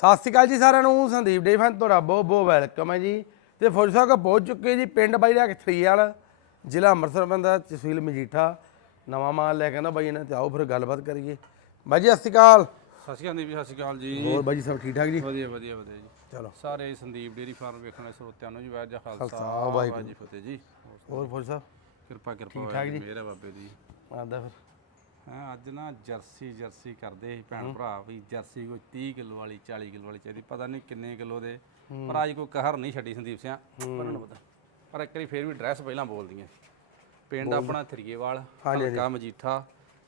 ਸਤਿ ਸ਼੍ਰੀ ਅਕਾਲ ਜੀ ਸਾਰਿਆਂ ਨੂੰ ਸੰਦੀਪ ਡੇ ਫਨ ਤੁਹਾਡਾ ਬਹੁਤ ਬਹੁਤ ਵੈਲਕਮ ਹੈ ਜੀ। ਤੇ ਫੌਜੀ ਸਾਹਿਬ ਕੋ ਪਹੁੰਚ ਚੁੱਕੇ ਜੀ ਪਿੰਡ ਬਾਈ ਦਾ ਵਾਲਾ ਜ਼ਿਲ੍ਹਾ ਅੰਮ੍ਰਿਤਸਰ ਬੰਦਾ ਤਹਿਸੀਲ ਮਜੀਠਾ। ਨਵਾਂ ਮਾਲ ਲੈ ਕੇ ਆਂਦਾ ਬਾਈ ਇਹਨਾਂ ਤੇ ਆਓ ਫਿਰ ਗੱਲਬਾਤ ਕਰੀਏ। ਬਾਈ ਜੀ ਸਤਿ ਸ਼੍ਰੀ ਅਕਾਲ। ਸਤਿ ਸ਼੍ਰੀ ਅਕਾਲ ਜੀ ਸਤਿ ਸ਼੍ਰੀ ਅਕਾਲ ਜੀ। ਹੋਰ ਬਾਈ ਜੀ ਸਭ ਠੀਕ ਠਾਕ ਜੀ? ਵਧੀਆ ਵਧੀਆ ਵਧੀਆ ਜੀ। ਚਲੋ। ਸਾਰੇ ਸੰਦੀਪ ਡੇਰੀ ਫਾਰਮ ਵੇਖਣ ਵਾਲੇ ਸਰੋਤਿਆਂ ਨੂੰ ਜੀ ਵਾਹਿਗੁਰੂ ਜੀ ਖਾਲਸਾ, ਵਾਹਿਗੁਰੂ। ਜੀ ਫਤਿਹ ਜੀ। ਹੋਰ ਫੌਜੀ ਸਾਹਿਬ? ਕਿਰਪਾ ਕਿਰਪਾ ਠਾਕ ਵਾਹਿਗੁਰੂ ਜੀ? ਮੇਰਾ ਬਾਬੇ ਦੀ। ਆਂਦਾ ਫਿਰ। ਹਾਂ ਅੱਜ ਨਾ ਜਰਸੀ ਜਰਸੀ ਕਰਦੇ ਸੀ ਭੈਣ ਭਰਾ ਵੀ ਜਰਸੀ ਕੋਈ 30 ਕਿਲੋ ਵਾਲੀ 40 ਕਿਲੋ ਵਾਲੀ ਚਾਹੀਦੀ ਪਤਾ ਨਹੀਂ ਕਿੰਨੇ ਕਿਲੋ ਦੇ। ਪਰ ਅੱਜ ਕੋਈ ਕਹਿਰ ਨਹੀਂ ਛੱਡੀ ਸੰਦੀਪ ਸਿੰਘ ਪਰ ਉਹਨੂੰ ਪਤਾ। ਪਰ ਇੱਕ ਵਾਰੀ ਫੇਰ ਵੀ ਐਡਰੈਸ ਪਹਿਲਾਂ ਬੋਲਦੀਆਂ। ਪਿੰਡ ਆਪਣਾ ਥਰੀਏਵਾਲ ਹਲਕਾ ਮਜੀਠਾ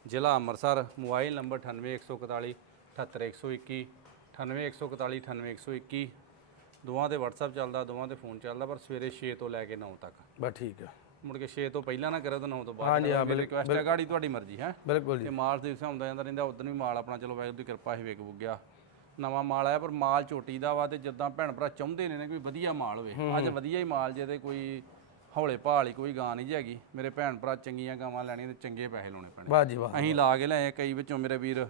ਜ਼ਿਲ੍ਹਾ ਅੰਮ੍ਰਿਤਸਰ ਮੋਬਾਈਲ ਨੰਬਰ 98141 78121 98141 98121 ਦੋਵਾਂ ਤੇ WhatsApp ਚੱਲਦਾ ਦੋਵਾਂ ਤੇ ਫੋਨ ਚੱਲਦਾ ਪਰ ਸਵੇਰੇ 6 ਤੋਂ ਲੈ ਕੇ 9 ਤੱਕ। ਬਸ ਠੀਕ ਹੈ ਮੁੜ ਕੇ 6 ਤੋਂ ਪਹਿਲਾਂ ਨਾ ਕਰੋ ਤਾਂ 9 ਤੋਂ ਬਾਅਦ ਹਾਂਜੀ, ਹਾਂ, ਮੇਰੀ ਰਿਕੁਐਸਟ ਹੈ ਗਾੜੀ ਤੁਹਾਡੀ ਮਰਜ਼ੀ ਹੈ? ਬਿਲਕੁਲ ਤੇ ਜੀ ਮਾਲ ਦੇ ਦਿਵਸਾਂ ਆਉਂਦਾ ਜਾਂਦਾ ਰਹਿੰਦਾ ਉਦੋਂ ਵੀ ਮਾਲ ਆਪਣਾ ਚਲੋ ਵਾਹਿਗੁਰੂ ਦੀ ਕਿਰਪਾ ਹੀ ਵੇਖ ਬੁੱਗਿਆ ਨਵਾਂ ਮਾਲ ਆਇਆ ਪਰ ਮਾਲ ਝੋਟੀ ਦਾ ਵਾ ਤੇ ਜਿੱਦਾਂ ਭੈਣ ਭਰਾ ਚਾਹੁੰਦੇ ਨੇ ਨਾ ਕਿ ਵੀ ਵਧੀਆ ਮਾਲ ਹੋਵੇ। ਅੱਜ ਵਧੀਆ ਹੀ ਮਾਲ ਜੇ ਤੇ ਕੋਈ ਹੌਲੇ ਭਾਲੀ ਕੋਈ ਗਾਂ ਨਹੀਂ ਹੈਗੀ। ਮੇਰੇ ਭੈਣ ਭਰਾ ਚੰਗੀਆਂ ਗਾਵਾਂ ਲੈਣੀਆਂ ਤੇ ਚੰਗੇ ਪੈਸੇ ਲਾਉਣੇ ਪੈਣੇ। ਵਾਹ ਜੀ ਵਾਹ ਅਸੀਂ ਲਾ ਕੇ ਲਏ ਕਈ ਵਿੱਚੋਂ ਮੇਰੇ ਵੀਰ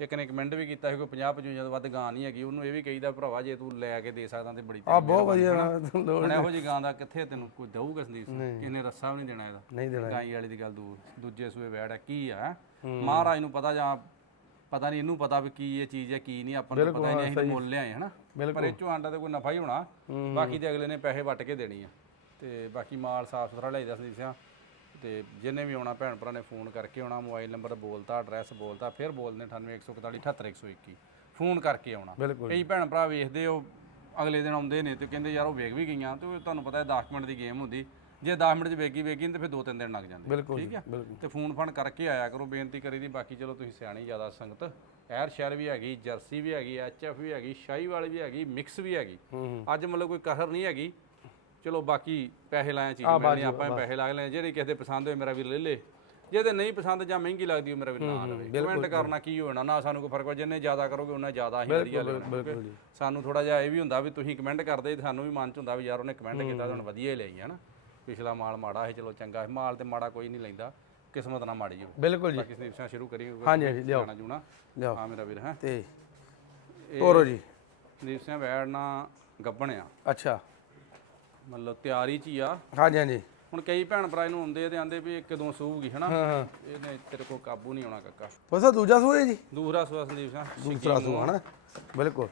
ਇੱਕ ਨੇ ਕਮੈਂਟ ਵੀ ਕੀਤਾ ਸੀ ਕੋਈ 50 55 ਤੋਂ ਵੱਧ ਗਾਂ ਨਹੀਂ ਹੈਗੀ ਉਹਨੂੰ ਇਹ ਵੀ ਕਹੀਦਾ ਭਰਾਵਾ ਜੇ ਤੂੰ ਲੈ ਕੇ ਦੇ ਸਕਦਾ ਤੇ ਬੜੀ ਆ ਬਹੁਤ ਵਧੀਆ ਲੋੜ ਹੁਣ ਇਹੋ ਜੀ ਗਾਂ ਦਾ ਕਿੱਥੇ ਤੈਨੂੰ ਕੋਈ ਦਊਗਾ ਸੰਦੀਪ ਇਹਨੇ ਰੱਸਾ ਵੀ ਨਹੀਂ ਦੇਣਾ ਇਹਦਾ? ਨਹੀਂ ਦੇਣਾ। ਗਾਈ ਵਾਲੀ ਦੀ ਗੱਲ ਦੂਰ ਦੂਜੇ ਸੂਏ ਵੈੜ ਹੈ ਕੀ ਆ ਮਹਾਰਾਜ ਨੂੰ ਪਤਾ ਜਾਂ ਪਤਾ ਨਹੀਂ ਇਹਨੂੰ ਪਤਾ ਵੀ ਕੀ ਇਹ ਚੀਜ਼ ਹੈ ਕੀ ਨਹੀਂ ਆਪਾਂ ਨੂੰ ਪਤਾ ਨਹੀਂ ਅਸੀਂ ਮੁੱਲ ਲਿਆਏ ਹਨਾ? ਪਰ ਇਹ ਚੋਂ ਆਂਡਾ ਤੇ ਕੋਈ ਨਫਾ ਹੀ ਹੋਣਾ। ਬਾਕੀ ਤੇ ਅਗਲੇ ਨੇ ਪੈਸੇ ਵੱਟ ਕੇ ਦੇਣੀ ਆ ਤੇ ਬਾਕੀ ਮਾਲ ਸਾਫ਼ ਸੁਥਰਾ ਲਿਆਈਦਾ ਸੰਦੀਪ ਸਿੰਘ। ਤੇ ਜਿਹਨੇ ਵੀ ਆਉਣਾ ਭੈਣ ਭਰਾ ਨੇ ਫੋਨ ਕਰਕੇ ਆਉਣਾ ਮੋਬਾਈਲ ਨੰਬਰ ਬੋਲਤਾ ਐਡਰੈਸ ਬੋਲਤਾ ਫਿਰ ਬੋਲਦੇ 98141 78121 ਫੋਨ ਕਰਕੇ ਆਉਣਾ। ਬਿਲਕੁਲ। ਕਈ ਭੈਣ ਭਰਾ ਵੇਖਦੇ ਹੋ ਅਗਲੇ ਦਿਨ ਆਉਂਦੇ ਨੇ ਤੇ ਕਹਿੰਦੇ ਯਾਰ ਉਹ ਵੇਖ ਵੀ ਗਈਆਂ। ਤੇ ਉਹ ਤੁਹਾਨੂੰ ਪਤਾ ਹੈ 10 ਮਿੰਟ ਦੀ ਗੇਮ ਹੁੰਦੀ। ਜੇ 10 ਮਿੰਟ 'ਚ ਵੇਗੀ ਵੇਗੀ ਤੇ ਫਿਰ 2-3 ਦਿਨ ਲੱਗ ਜਾਂਦੇ ਬਿਲਕੁਲ ਠੀਕ ਹੈ ਤੇ ਫੋਨ ਫਾਨ ਕਰਕੇ ਆਇਆ ਕਰੋ ਬੇਨਤੀ ਕਰੀ ਦੀ ਬਾਕੀ ਚਲੋ ਤੁਸੀਂ ਸਿਆਣੀ ਜ਼ਿਆਦਾ ਸੰਗਤ। ਐਰ ਸ਼ਹਿਰ ਵੀ ਹੈਗੀ ਜਰਸੀ ਵੀ ਹੈਗੀ ਐਚਐਫ ਵੀ ਹੈਗੀ ਸ਼ਾਹੀ ਵਾਲੀ ਵੀ ਹੈਗੀ ਮਿਕਸ ਵੀ ਹੈਗੀ। ਅੱਜ ਮਤਲਬ ਕੋਈ ਕਹਿਰ ਨਹੀਂ ਹੈਗੀ। ਚਲੋ ਬਾਕੀ ਪੈਸੇ ਲਾਇਆ ਚੀਜ਼ ਮਿਲਣੀ ਆਪਾਂ ਵੀ ਪੈਸੇ ਲਾ ਲੈ ਜਿਹੜੇ ਕਿਸੇ ਦੇ ਪਸੰਦ ਹੋਏ ਮੇਰਾ ਵੀ ਲੈ ਲੇ। ਜੇ ਤੇ ਨਹੀਂ ਪਸੰਦ ਜਾਂ ਮਹਿੰਗੀ ਲੱਗਦੀ ਉਹ ਮੇਰਾ ਵੀ ਨਾ ਲਵੇ ਕਮੈਂਟ ਕਰਨਾ ਕੀ ਹੋਣਾ ਨਾ ਸਾਨੂੰ ਕੋਈ ਫ਼ਰਕ ਪੈ ਜਿੰਨੇ ਜ਼ਿਆਦਾ ਕਰੋਗੇ ਉਹਨਾਂ ਜ਼ਿਆਦਾ ਹੀ ਵਧੀਆ ਲੱਗਣਾ ਬਿਲਕੁਲ ਜੀ। ਸਾਨੂੰ ਥੋੜਾ ਜਿਹਾ ਇਹ ਵੀ ਹੁੰਦਾ ਵੀ ਤੁਸੀਂ ਕਮੈਂਟ ਕਰਦੇ ਤੇ ਸਾਨੂੰ ਵੀ ਮਨ ਚ ਹੁੰਦਾ ਵੀ ਯਾਰ ਉਹਨੇ ਕਮੈਂਟ ਕੀਤਾ ਤੁਹਾਨੂੰ ਵਧੀਆ ਹੀ ਲਈ ਹੈ ਨਾ ਪਿਛਲਾ ਮਾਲ ਮਾੜਾ ਸੀ ਚਲੋ ਚੰਗਾ ਸੀ। ਮਾਲ ਤੇ ਮਾੜਾ ਕੋਈ ਨਹੀਂ ਲੈਂਦਾ ਕਿਸਮਤ ਨਾਲ ਮਾੜੀ ਹੋ ਬਿਲਕੁਲ ਜੀ। ਬਾਕੀ ਸੰਦੀਪ ਸਿੰਘ ਸ਼ੁਰੂ ਕਰੀ ਹਾਂਜੀ ਹਾਂਜੀ ਲਿਆਓ। ਜਾਣਾ ਜੂਣਾ ਲਿਆਓ। ਹਾਂ ਮੇਰਾ ਵੀਰ ਹੈ? ਤੇ ਤੋਰੋ ਜੀ। ਸੰਦੀਪ ਸਿੰਘ ਗੱਬਣ ਆ ਅੱਛਾ। ਮਤਲਬ ਤਿਆਰੀ ਚ ਹੀ ਆ। ਹਾਂਜੀ ਹਾਂਜੀ। ਹੁਣ ਕਈ ਭੈਣ ਭਰਾ ਇਹਨੂੰ ਆ ਤੇ ਆਂਦੇ ਵੀ ਇੱਕ ਦੋ ਸੂਗੀ ਹਨਾ? ਹਾਂ ਹਾਂ। ਇਹਨੇ ਤੇਰੇ ਕੋਲ ਕਾਬੂ ਨਹੀਂ ਆਉਣਾ ਕੱਕਾ। ਫਸਾ ਦੂਜਾ ਸੂਏ ਜੀ? ਦੂਸਰਾ ਸੂਆ ਸੰਦੀਪ ਸਿੰਘ ਦੂਸਰਾ ਸੂ ਹਨਾ? ਬਿਲਕੁਲ।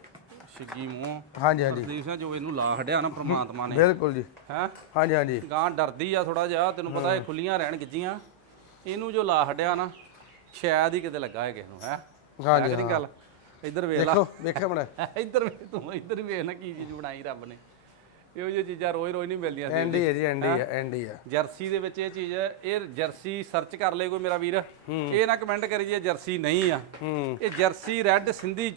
ਛਿੱਗੀ ਮੂੰਹ। ਹਾਂਜੀ ਹਾਂਜੀ। ਸੰਦੀਪ ਸਿੰਘ ਜੋ ਇਹਨੂੰ ਲਾ ਹਟਿਆ ਨਾ ਪ੍ਰਮਾਤਮਾ ਨੇ। ਬਿਲਕੁਲ ਜੀ। ਹੈ? ਹਾਂਜੀ ਹਾਂਜੀ। ਗਾਂ ਡਰਦੀ ਆ ਥੋੜਾ ਜਿਹਾ ਤੈਨੂੰ ਪਤਾ ਇਹ ਖੁੱਲੀਆਂ ਰਹਿਣ ਗਿੱਜੀਆਂ ਇਹਨੂੰ ਜੋ ਲਾ ਹਟਿਆ ਨਾ ਸ਼ਾਇਦ ਹੀ ਕਿਤੇ ਲੱਗਾ ਹੈ? ਕਿਸੇ ਨੂੰ ਹੈ। ਹਾਂਜੀ, ਗੱਲ? ਇੱਧਰ ਵੇਖ ਲਾ। ਦੇਖੋ ਵੇਖਿਆ ਬਣਾ ਇੱਧਰ ਵੇਖ ਤੂੰ ਇੱਧਰ ਵੇਖ ਨਾ ਕੀ ਚੀਜ਼ ਬਣਾਈ ਰੱਬ ਨੇ। ਇਹੋ ਜਿਹੀ ਚੀਜ਼ਾਂ ਰੋਜ਼ ਰੋਜ਼ ਨਹੀਂ ਮਿਲਦੀਆਂ ਸੀ। ਐਂਡੀ ਹੈ ਜੀ ਐਂਡੀ ਹੈ ਐਂਡੀ ਹੈ। ਜਰਸੀ ਦੇ ਵਿੱਚ ਇਹ ਚੀਜ਼ ਇਹ ਜਰਸੀ ਸਰਚ ਕਰ ਲੈ ਕੋਈ ਮੇਰਾ ਵੀਰ। ਇਹ ਨਾ ਕਮੈਂਟ ਕਰੀ ਜੇ ਜਰਸੀ ਨਹੀਂ ਆ। ਇਹ ਜਰਸੀ ਰੈੱਡ ਸਿੰਧੀ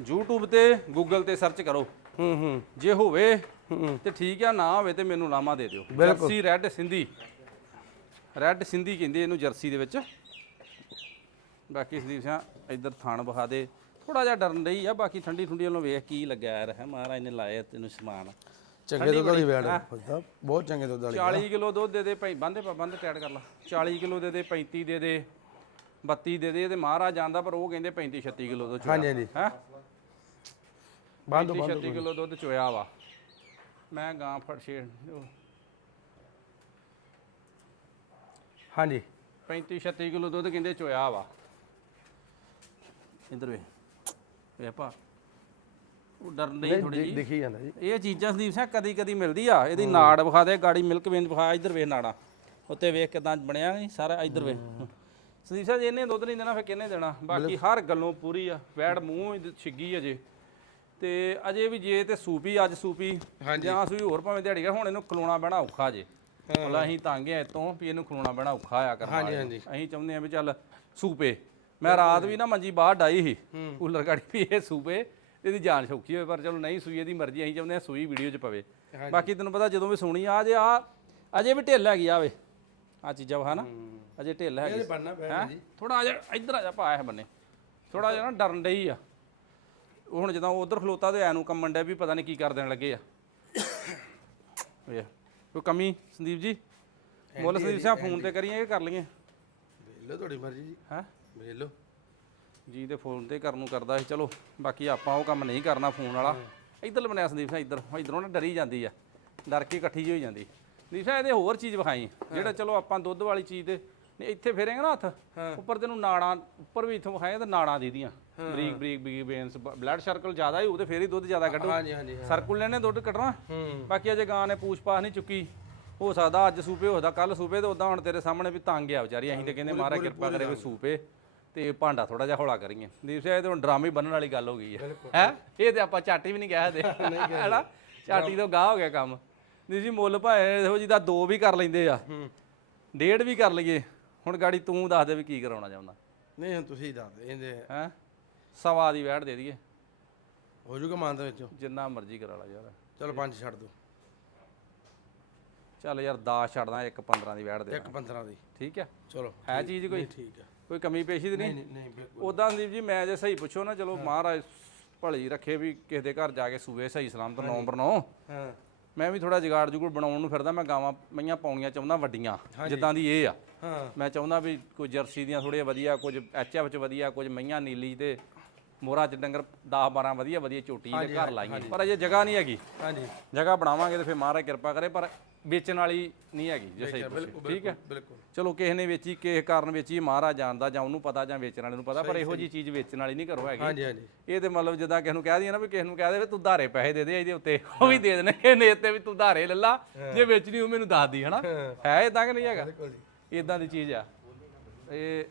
YouTube ਤੇ Google ਤੇ ਸਰਚ ਕਰੋ। ਹੂੰ ਹੂੰ। ਜੇ ਹੋਵੇ ਤੇ ਠੀਕ ਆ ਨਾ ਹੋਵੇ ਤੇ ਮੈਨੂੰ ਲਾਮਾ ਦੇ ਦਿਓ। Jersey red Sindhi. Red Sindhi ਕਹਿੰਦੇ ਇਹਨੂੰ ਜਰਸੀ ਦੇ ਵਿੱਚ। ਬਾਕੀ ਸੰਦੀਪ ਸਿੰਘ ਇੱਧਰ ਥਾਣ ਬਹਾ ਦੇ। ਥੋੜਾ ਜਿਹਾ ਡਰਨ ਰਹੀ ਆ ਬਾਕੀ ਠੰਡੀ ਠੁੰਡੀ ਵੱਲੋਂ ਵੇਖ ਕੀ ਲੱਗਿਆ ਯਾਰ। ਹੈ ਮਹਾਰਾਜ ਨੇ ਲਾਇਆ ਤੈਨੂੰ ਸਮਾਨ। ਚੰਗੇ ਦੁੱਧ ਵਾਲੀ ਵੈੜ ਫਸਾ ਬਹੁਤ ਚੰਗੇ ਦੁੱਧ ਵਾਲੀ 40 ਕਿਲੋ ਦੁੱਧ ਦੇ ਦੇ ਭਾਈ ਬੰਦੇ ਪਾ ਬੰਦ ਟੈਡ ਕਰ ਲਾ। 40 ਕਿਲੋ ਦੇ ਦੇ 35 ਦੇ ਦੇ 32 ਦੇ ਦੇ ਤੇ ਮਹਾਰਾਜ ਜਾਂਦਾ ਪਰ ਉਹ ਕਹਿੰਦੇ 35 36 ਕਿਲੋ ਦੁੱਧ ਹਾਂਜੀ ਹਾਂਜੀ। ਹੈ? ਬੰਦ 35 36 ਕਿਲੋ ਦੁੱਧ ਚੋਇਆ ਵਾ। ਮੈਂ ਗਾਂ ਫੜ ਛੇ ਹਾਂਜੀ। 35 36 ਕਿਲੋ ਦੁੱਧ ਕਹਿੰਦੇ ਚੋਇਆ ਵਾ। ਇਧਰ ਵੇ ਵੇ ਪਾ ਉਹ ਡਰਨ ਨਹੀਂ ਥੋੜੀ ਜੀ ਦਿਖੀ ਜਾਂਦਾ ਜੀ। ਇਹ ਚੀਜ਼ਾਂ ਸੰਦੀਪ ਸਿੰਘ ਕਦੀ ਕਦੀ ਮਿਲਦੀ ਆ ਇਹਦੀ ਨਾੜ ਵਿਖਾ ਦੇ ਗਾੜੀ ਮਿਲਕ ਵੇਨ ਵਿਖਾ ਇੱਧਰ ਵੇਖ ਨਾੜਾ। ਉੱਤੇ ਵੇਖ ਕਿਦਾਂ ਬਣਿਆ ਨਹੀਂ ਸਾਰਾ ਇੱਧਰ ਵੇਖ। ਸੰਦੀਪ ਸਿੰਘ ਇਹਨੇ ਦੁੱਧ ਨਹੀਂ ਦੇਣਾ ਫਿਰ ਕਿਹਨੇ ਦੇਣਾ? ਬਾਕੀ ਹਰ ਗੱਲੋਂ ਪੂਰੀ ਆ ਵੈੜ ਮੂੰਹ ਛਿੱਗੀ ਅਜੇ ਤੇ ਅਜੇ ਵੀ ਜੇ ਤੇ ਸੂਪੀ ਅੱਜ ਸੂਪੀ ਜਾਂ ਸੂਈ ਹੋਰ ਭਾਵੇਂ ਦਿਹਾੜੀ ਕਰ ਹੁਣ ਇਹਨੂੰ ਖਲੋਣਾ ਬਹਿਣਾ ਔਖਾ ਜੇ। ਮਤਲਬ ਅਸੀਂ ਤੰਗ ਆ ਇਤੋਂ ਵੀ ਇਹਨੂੰ ਖਲੋਣਾ ਬਹਿਣਾ ਔਖਾ ਆ ਕਰਨਾ ਹਾਂਜੀ, ਹਾਂਜੀ। ਅਸੀਂ ਚਾਹੁੰਦੇ ਆ ਵੀ ਚੱਲ ਸੂਪੇ। ਮੈਂ ਰਾਤ ਵੀ ਨਾ ਮੰਜੀ ਬਾਹਰ ਡਾਈ ਸੀ ਕੂਲਰ ਗਾੜੀ ਵੀ ਇਹ ਸੂਪੇ। ਇਹਦੀ ਜਾਨ ਸੌਖੀ ਹੋਵੇ ਪਰ ਚਲੋ ਨਹੀਂ ਸੂਈ ਇਹਦੀ ਮਰਜ਼ੀ ਅਸੀਂ ਚਾਹੁੰਦੇ ਆ ਸੂਈ ਵੀਡੀਓ 'ਚ ਪਵੇ। ਬਾਕੀ ਤੈਨੂੰ ਪਤਾ ਜਦੋਂ ਵੀ ਸੁਣੀ ਆ ਜੇ ਆ ਅਜੇ ਵੀ ਢਿੱਲ ਹੈਗੀ ਆਵੇ ਆ ਚੀਜ਼ਾਂ ਵਾ ਨਾ ਅਜੇ ਢਿੱਲ ਹੈਗੀ। ਬਣਨਾ ਪਿਆ ਜੀ। ਥੋੜਾ ਜਿਹਾ ਇੱਧਰ ਆ ਜਾ ਪਾ ਇਹ ਬੰਨੇ। ਥੋੜਾ ਜਿਹਾ ਨਾ ਡਰਨ ਡਈ ਆ। ਹੁਣ ਜਦੋਂ ਉਧਰ ਖਲੋਤਾ ਤੇ ਐ ਨੂੰ ਕੰਮਣ ਡਿਆ ਵੀ ਪਤਾ ਨਹੀਂ ਕੀ ਕਰ ਦੇਣ ਲੱਗੇ ਆ। ਕੋਈ ਕਮੀ? ਸੰਦੀਪ ਜੀ? ਮੁੱਲ ਸੰਦੀਪ ਸਿੰਘ ਫੋਨ ਤੇ ਕਰੀਏ ਕਿ ਕਰ ਲਈਏ? ਵੇਖ ਲਓ ਤੁਹਾਡੀ ਮਰਜ਼ੀ ਜੀ। ਹੈ? ਵੇਖ ਲਓ। ਜੀ ਦੇ ਫੋਨ ਤੇ ਕਰਨ ਨੂੰ ਕਰਦਾ ਸੀ ਚਲੋ ਬਾਕੀ ਆਪਾਂ ਉਹ ਕੰਮ ਨਹੀਂ ਕਰਨਾ ਫੋਨ ਵਾਲਾ। ਇੱਧਰ ਬਣਿਆ ਸੰਦੀਪ ਸਿੰਘ ਇੱਧਰ ਇੱਧਰੋਂ ਨਾ ਡਰੀ ਜਾਂਦੀ ਆ। ਡਰ ਕੇ ਇਕੱਠੀ ਜਿਹੀ ਹੋ ਜਾਂਦੀ। ਸੰਦੀਪ ਸਿੰਘ ਇਹਦੇ ਹੋਰ ਚੀਜ਼ ਵਿਖਾਈ। ਜਿਹੜਾ ਚਲੋ ਆਪਾਂ ਦੁੱਧ ਵਾਲੀ ਚੀਜ਼ ਦੇ ਨਹੀਂ ਇੱਥੇ ਫੇਰੇਗਾ ਨਾ ਹੱਥ? ਉੱਪਰ ਤੈਨੂੰ ਨਾੜਾਂ ਉੱਪਰ ਵੀ ਇੱਥੋਂ ਵਿਖਾਏ ਤਾਂ ਨਾੜਾਂ ਦੀਦੀਆਂ ਬਰੀਕ ਬਰੀਕ ਬਰੀਕ ਬੇਨਸ ਬਲੱਡ ਸਰਕਲ ਜ਼ਿਆਦਾ ਹੀ ਉਹਦੇ ਫੇਰ ਹੀ ਦੁੱਧ ਜ਼ਿਆਦਾ ਕੱਢੋ। ਹਾਂਜੀ ਹਾਂਜੀ ਸਰਕਲ ਨੇ ਦੁੱਧ ਕੱਢਣਾ। ਬਾਕੀ ਅਜੇ ਗਾਂ ਨੇ ਪੂਛ ਪਾਸ ਨਹੀਂ ਚੁੱਕੀ। ਹੋ ਸਕਦਾ ਅੱਜ ਸੂਪੇ ਹੋਦਾ ਕੱਲ ਸੂਪੇ ਤੇ ਉਦਾਂ ਹੁਣ ਤੇਰੇ ਸਾਹਮਣੇ ਵੀ ਤੰਗ ਆ ਵਿਚਾਰੀ। ਅਸੀਂ ਤੇ ਕਹਿੰਦੇ ਮਹਾਰਾਜ ਕਿਰਪਾ ਕਰੇ ਵੀ ਸੂਪੇ। ਤੇ ਭਾਂਡਾ ਥੋੜਾ ਜਿਹਾ ਹੌਲਾ ਕਰੀਏ। ਦੀਪ ਸਿੰਘ ਇਹ ਤੇ ਹੁਣ ਡਰਾਮੇ ਬੰਨਣ ਵਾਲੀ ਗੱਲ ਹੋ ਗਈ ਹੈ ਹੈ? ਇਹ ਤੇ ਆਪਾਂ ਚਾਟੀ ਵੀ ਨਹੀਂ ਕਹਿ ਦੇ ਹੈਨਾ? ਚਾਟੀ ਤੋਂ ਗਾਹ ਹੋ ਗਿਆ ਕੰਮ। ਦੀਪ ਜੀ ਮੁੱਲ ਭਾਏ ਇਹੋ ਜਿਹਦਾ ਦੋ ਵੀ ਕਰ ਲੈਂਦੇ ਆ। ਹੂੰ। ਡੇਢ ਵੀ ਕਰ ਲਈਏ। ਹੁਣ ਗਾੜੀ ਤੂੰ ਦੱਸ ਦੇ ਵੀ ਕੀ ਕਰਾਉਣਾ ਚਾਹੁੰਦਾ। ਨਹੀਂ ਹੁਣ ਤੁਸੀਂ ਦੱਸ ਦਿਓ, ਇਹਦੇ ਹੈ? ਸਵਾ ਦੀ ਵੈਟ ਦੇ ਦਈਏ। ਹੋ ਜੂਗਾ ਮਾਨ ਦੇ ਵਿੱਚੋਂ। ਜਿੰਨਾ ਮਰਜ਼ੀ ਕਰਾ ਲਾ ਯਾਰ। ਚਲੋ ਪੰਜ ਛੱਡ ਦਿਓ ਚੱਲ ਯਾਰ 10 ਛੱਡਦਾ ਇੱਕ 15 ਦੀ ਵੈਟ ਦੇ ਇੱਕ 15 ਦੀ। ਠੀਕ ਹੈ? ਚਲੋ ਹੈ ਚੀਜ਼ ਕੋਈ? ਠੀਕ ਹੈ। ਕੋਈ ਕਮੀ ਪੇਸ਼ੀ ਨਹੀਂ? ਨਹੀਂ ਨਹੀਂ ਬਿਲਕੁਲ। ਉਦਾਂ ਸੰਦੀਪ ਜੀ ਮੈਂ ਜੇ ਸਹੀ ਪੁੱਛੋ ਨਾ ਚਲੋ ਮਹਾਰਾਜ ਭਲੀ ਰੱਖੇ ਵੀ ਕਿਸੇ ਦੇ ਘਰ ਜਾ ਕੇ ਸੂਏ ਸਹੀ ਸਲਾਮਤ ਨੰਬਰ 9 ਹਾਂ। ਮੈਂ ਵੀ ਥੋੜਾ ਜਗਾੜ ਜੁਗੜ ਬਣਾਉਣ ਨੂੰ ਫਿਰਦਾ ਮੈਂ ਗਾਵਾਂ ਮਈਆਂ ਪਾਉਣੀਆਂ ਚਾਹੁੰਦਾ ਵੱਡੀਆਂ ਜਿੱਦਾਂ ਦੀ ਇਹ ਆ। ਹਾਂ। ਮੈਂ ਚਾਹੁੰਦਾ ਵੀ ਕੋਈ ਜਰਸੀ ਦੀਆਂ ਥੋੜੀਆਂ ਵਧੀਆ ਕੁਝ ਐਚਐਫ ਚ ਵਧੀਆ ਕੁਝ ਮਈਆਂ ਨੀਲੀ ਤੇ ਮੋਰਾ ਚ ਡੰਗਰ 10 12 ਵਧੀਆ ਵਧੀਆ ਝੋਟੀ ਦੇ ਘਰ ਲਾਈਏ ਪਰ ਅਜੇ ਜਗ੍ਹਾ ਨਹੀਂ ਹੈਗੀ। ਹਾਂਜੀ। ਜਗ੍ਹਾ ਬਣਾਵਾਂਗੇ ਤੇ ਫਿਰ ਮਹਾਰਾਜ ਕਿਰਪਾ ਕਰੇ ਪਰ ਵੇਚਣ ਵਾਲੀ ਨਹੀਂ ਹੈਗੀ ਜੇ ਸਹੀ ਪੁੱਛੋ। ਠੀਕ ਹੈ? ਚਲੋ ਕਿਸੇ ਨੇ ਵੇਚੀ ਕਿਸੇ ਕਾਰਨ ਵੇਚੀ ਮਹਾਰਾਜ ਜਾਣਦਾ ਜਾਂ ਉਹਨੂੰ ਪਤਾ ਜਾਂ ਵੇਚਣ ਵਾਲੇ ਨੂੰ ਪਤਾ ਪਰ ਇਹੋ ਜੀ ਚੀਜ਼ ਵੇਚਣ ਵਾਲੀ ਨਹੀਂ ਕਰੋ ਹੈਗੀ। ਹਾਂਜੀ ਹਾਂਜੀ। ਇਹ ਤੇ ਮਤਲਬ ਜਿੱਦਾਂ ਕਿਸੇ ਨੂੰ ਕਹਿ ਦਈਏ ਨਾ ਵੀ ਕਿਸੇ ਨੂੰ ਕਹਿ ਦੇ ਵੀ ਤੂੰ ਧਾਰੇ ਪੈਸੇ ਦੇ ਦੇ ਇਹਦੇ ਉੱਤੇ ਉਹ ਵੀ ਦੇ ਦੇਣੇ। ਇਹਨੇ ਉੱਤੇ ਵੀ ਤੂੰ ਧਾਰੇ ਲੈ ਲਾ ਜੇ ਵੇਚਣੀ ਉਹ ਮੈਨੂੰ ਦੱਸ ਦੀ ਹਨਾ? ਹੈ। ਇਦਾਂ ਕਿ ਨਹੀਂ ਹੈਗਾ? ਇਦਾਂ ਦੀ ਚੀਜ਼ ਆ। ਇਹ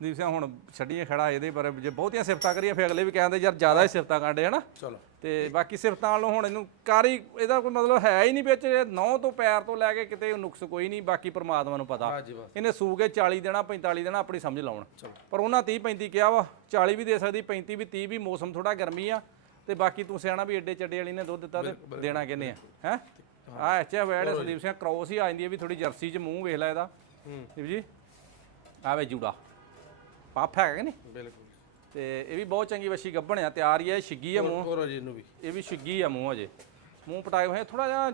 ਸੰਦੀਪ ਸਿੰਘ ਹੁਣ ਛੱਡੀਏ ਖੜਾ ਇਹਦੇ ਬਾਰੇ ਜੇ ਬਹੁਤੀਆਂ ਸਿਫਤਾਂ ਕਰੀਏ ਫਿਰ ਅਗਲੇ ਵੀ ਕਹਿੰਦੇ ਯਾਰ ਜ਼ਿਆਦਾ ਹੀ ਸਿਫਤਾਂ ਕਾਂਡੇ ਹਨਾ? ਚਲੋ। ਤੇ ਬਾਕੀ ਸਿਫਤਾਂ ਵਾਲੋਂ ਹੁਣ ਇਹਨੂੰ ਕਾਰੀ ਇਹਦਾ ਕੋਈ ਮਤਲਬ ਹੈ ਹੀ ਨਹੀਂ ਵਿੱਚ ਨੌ ਤੋਂ ਪੈਰ ਤੋਂ ਲੈ ਕੇ ਕਿਤੇ ਨੁਕਸ ਕੋਈ ਨਹੀਂ ਬਾਕੀ ਪ੍ਰਮਾਤਮਾ ਨੂੰ ਪਤਾ। ਇਹਨੇ ਸੂ ਕੇ 40 ਦੇਣਾ 45 ਦੇਣਾ ਆਪਣੀ ਸਮਝ ਲਾਉਣ। ਪਰ ਉਹਨਾਂ 30 35 ਕਿਹਾ ਵਾ 40 ਵੀ ਦੇ ਸਕਦੀ 35 ਵੀ 30 ਵੀ ਮੌਸਮ ਥੋੜਾ ਗਰਮੀ ਆ ਤੇ ਬਾਕੀ ਤੂੰ ਸਿਆਣਾ ਵੀ ਏਡੇ ਚੱਡੇ ਵਾਲੀ ਨੇ ਦੁੱਧ ਦਿੱਤਾ ਤੇ ਦੇਣਾ ਕਿੰਨੇ ਆ? ਹੈ? ਆ ਐਚਾ ਵੈੜ ਸੰਦੀਪ ਸਿੰਘ ਕ੍ਰੋਸ ਹੀ ਆ ਜਾਂਦੀ ਹੈ ਵੀ ਥੋੜੀ ਜਰਸੀ 'ਚ ਮੂੰਹ ਵੇਖ ਲੈ ਇਹਦਾ। ਹੂੰ। ਦੀਪ ਜੀ ਆ ਵੇ ਜੂੜਾ। ਪਾਪ ਹੈਗਾ ਕਿ ਨਹੀਂ? ਬਿਲਕੁਲ। ਤੇ ਇਹ ਵੀ ਬਹੁਤ ਚੰਗੀ ਵੱਛੀ ਗੱਭਣ ਆ ਤਿਆਰ ਹੀ ਆ ਛਿੱਗੀ ਆ ਮੂੰਹ। ਕੋਰੋ ਜੀ ਇਹਨੂੰ ਵੀ। ਇਹ ਵੀ ਛਿੱਗੀ ਆ ਮੂੰਹ ਅਜੇ। ਮੂੰਹ ਪਟਾਏ ਹੋਏ ਥੋੜਾ ਜਿਹਾ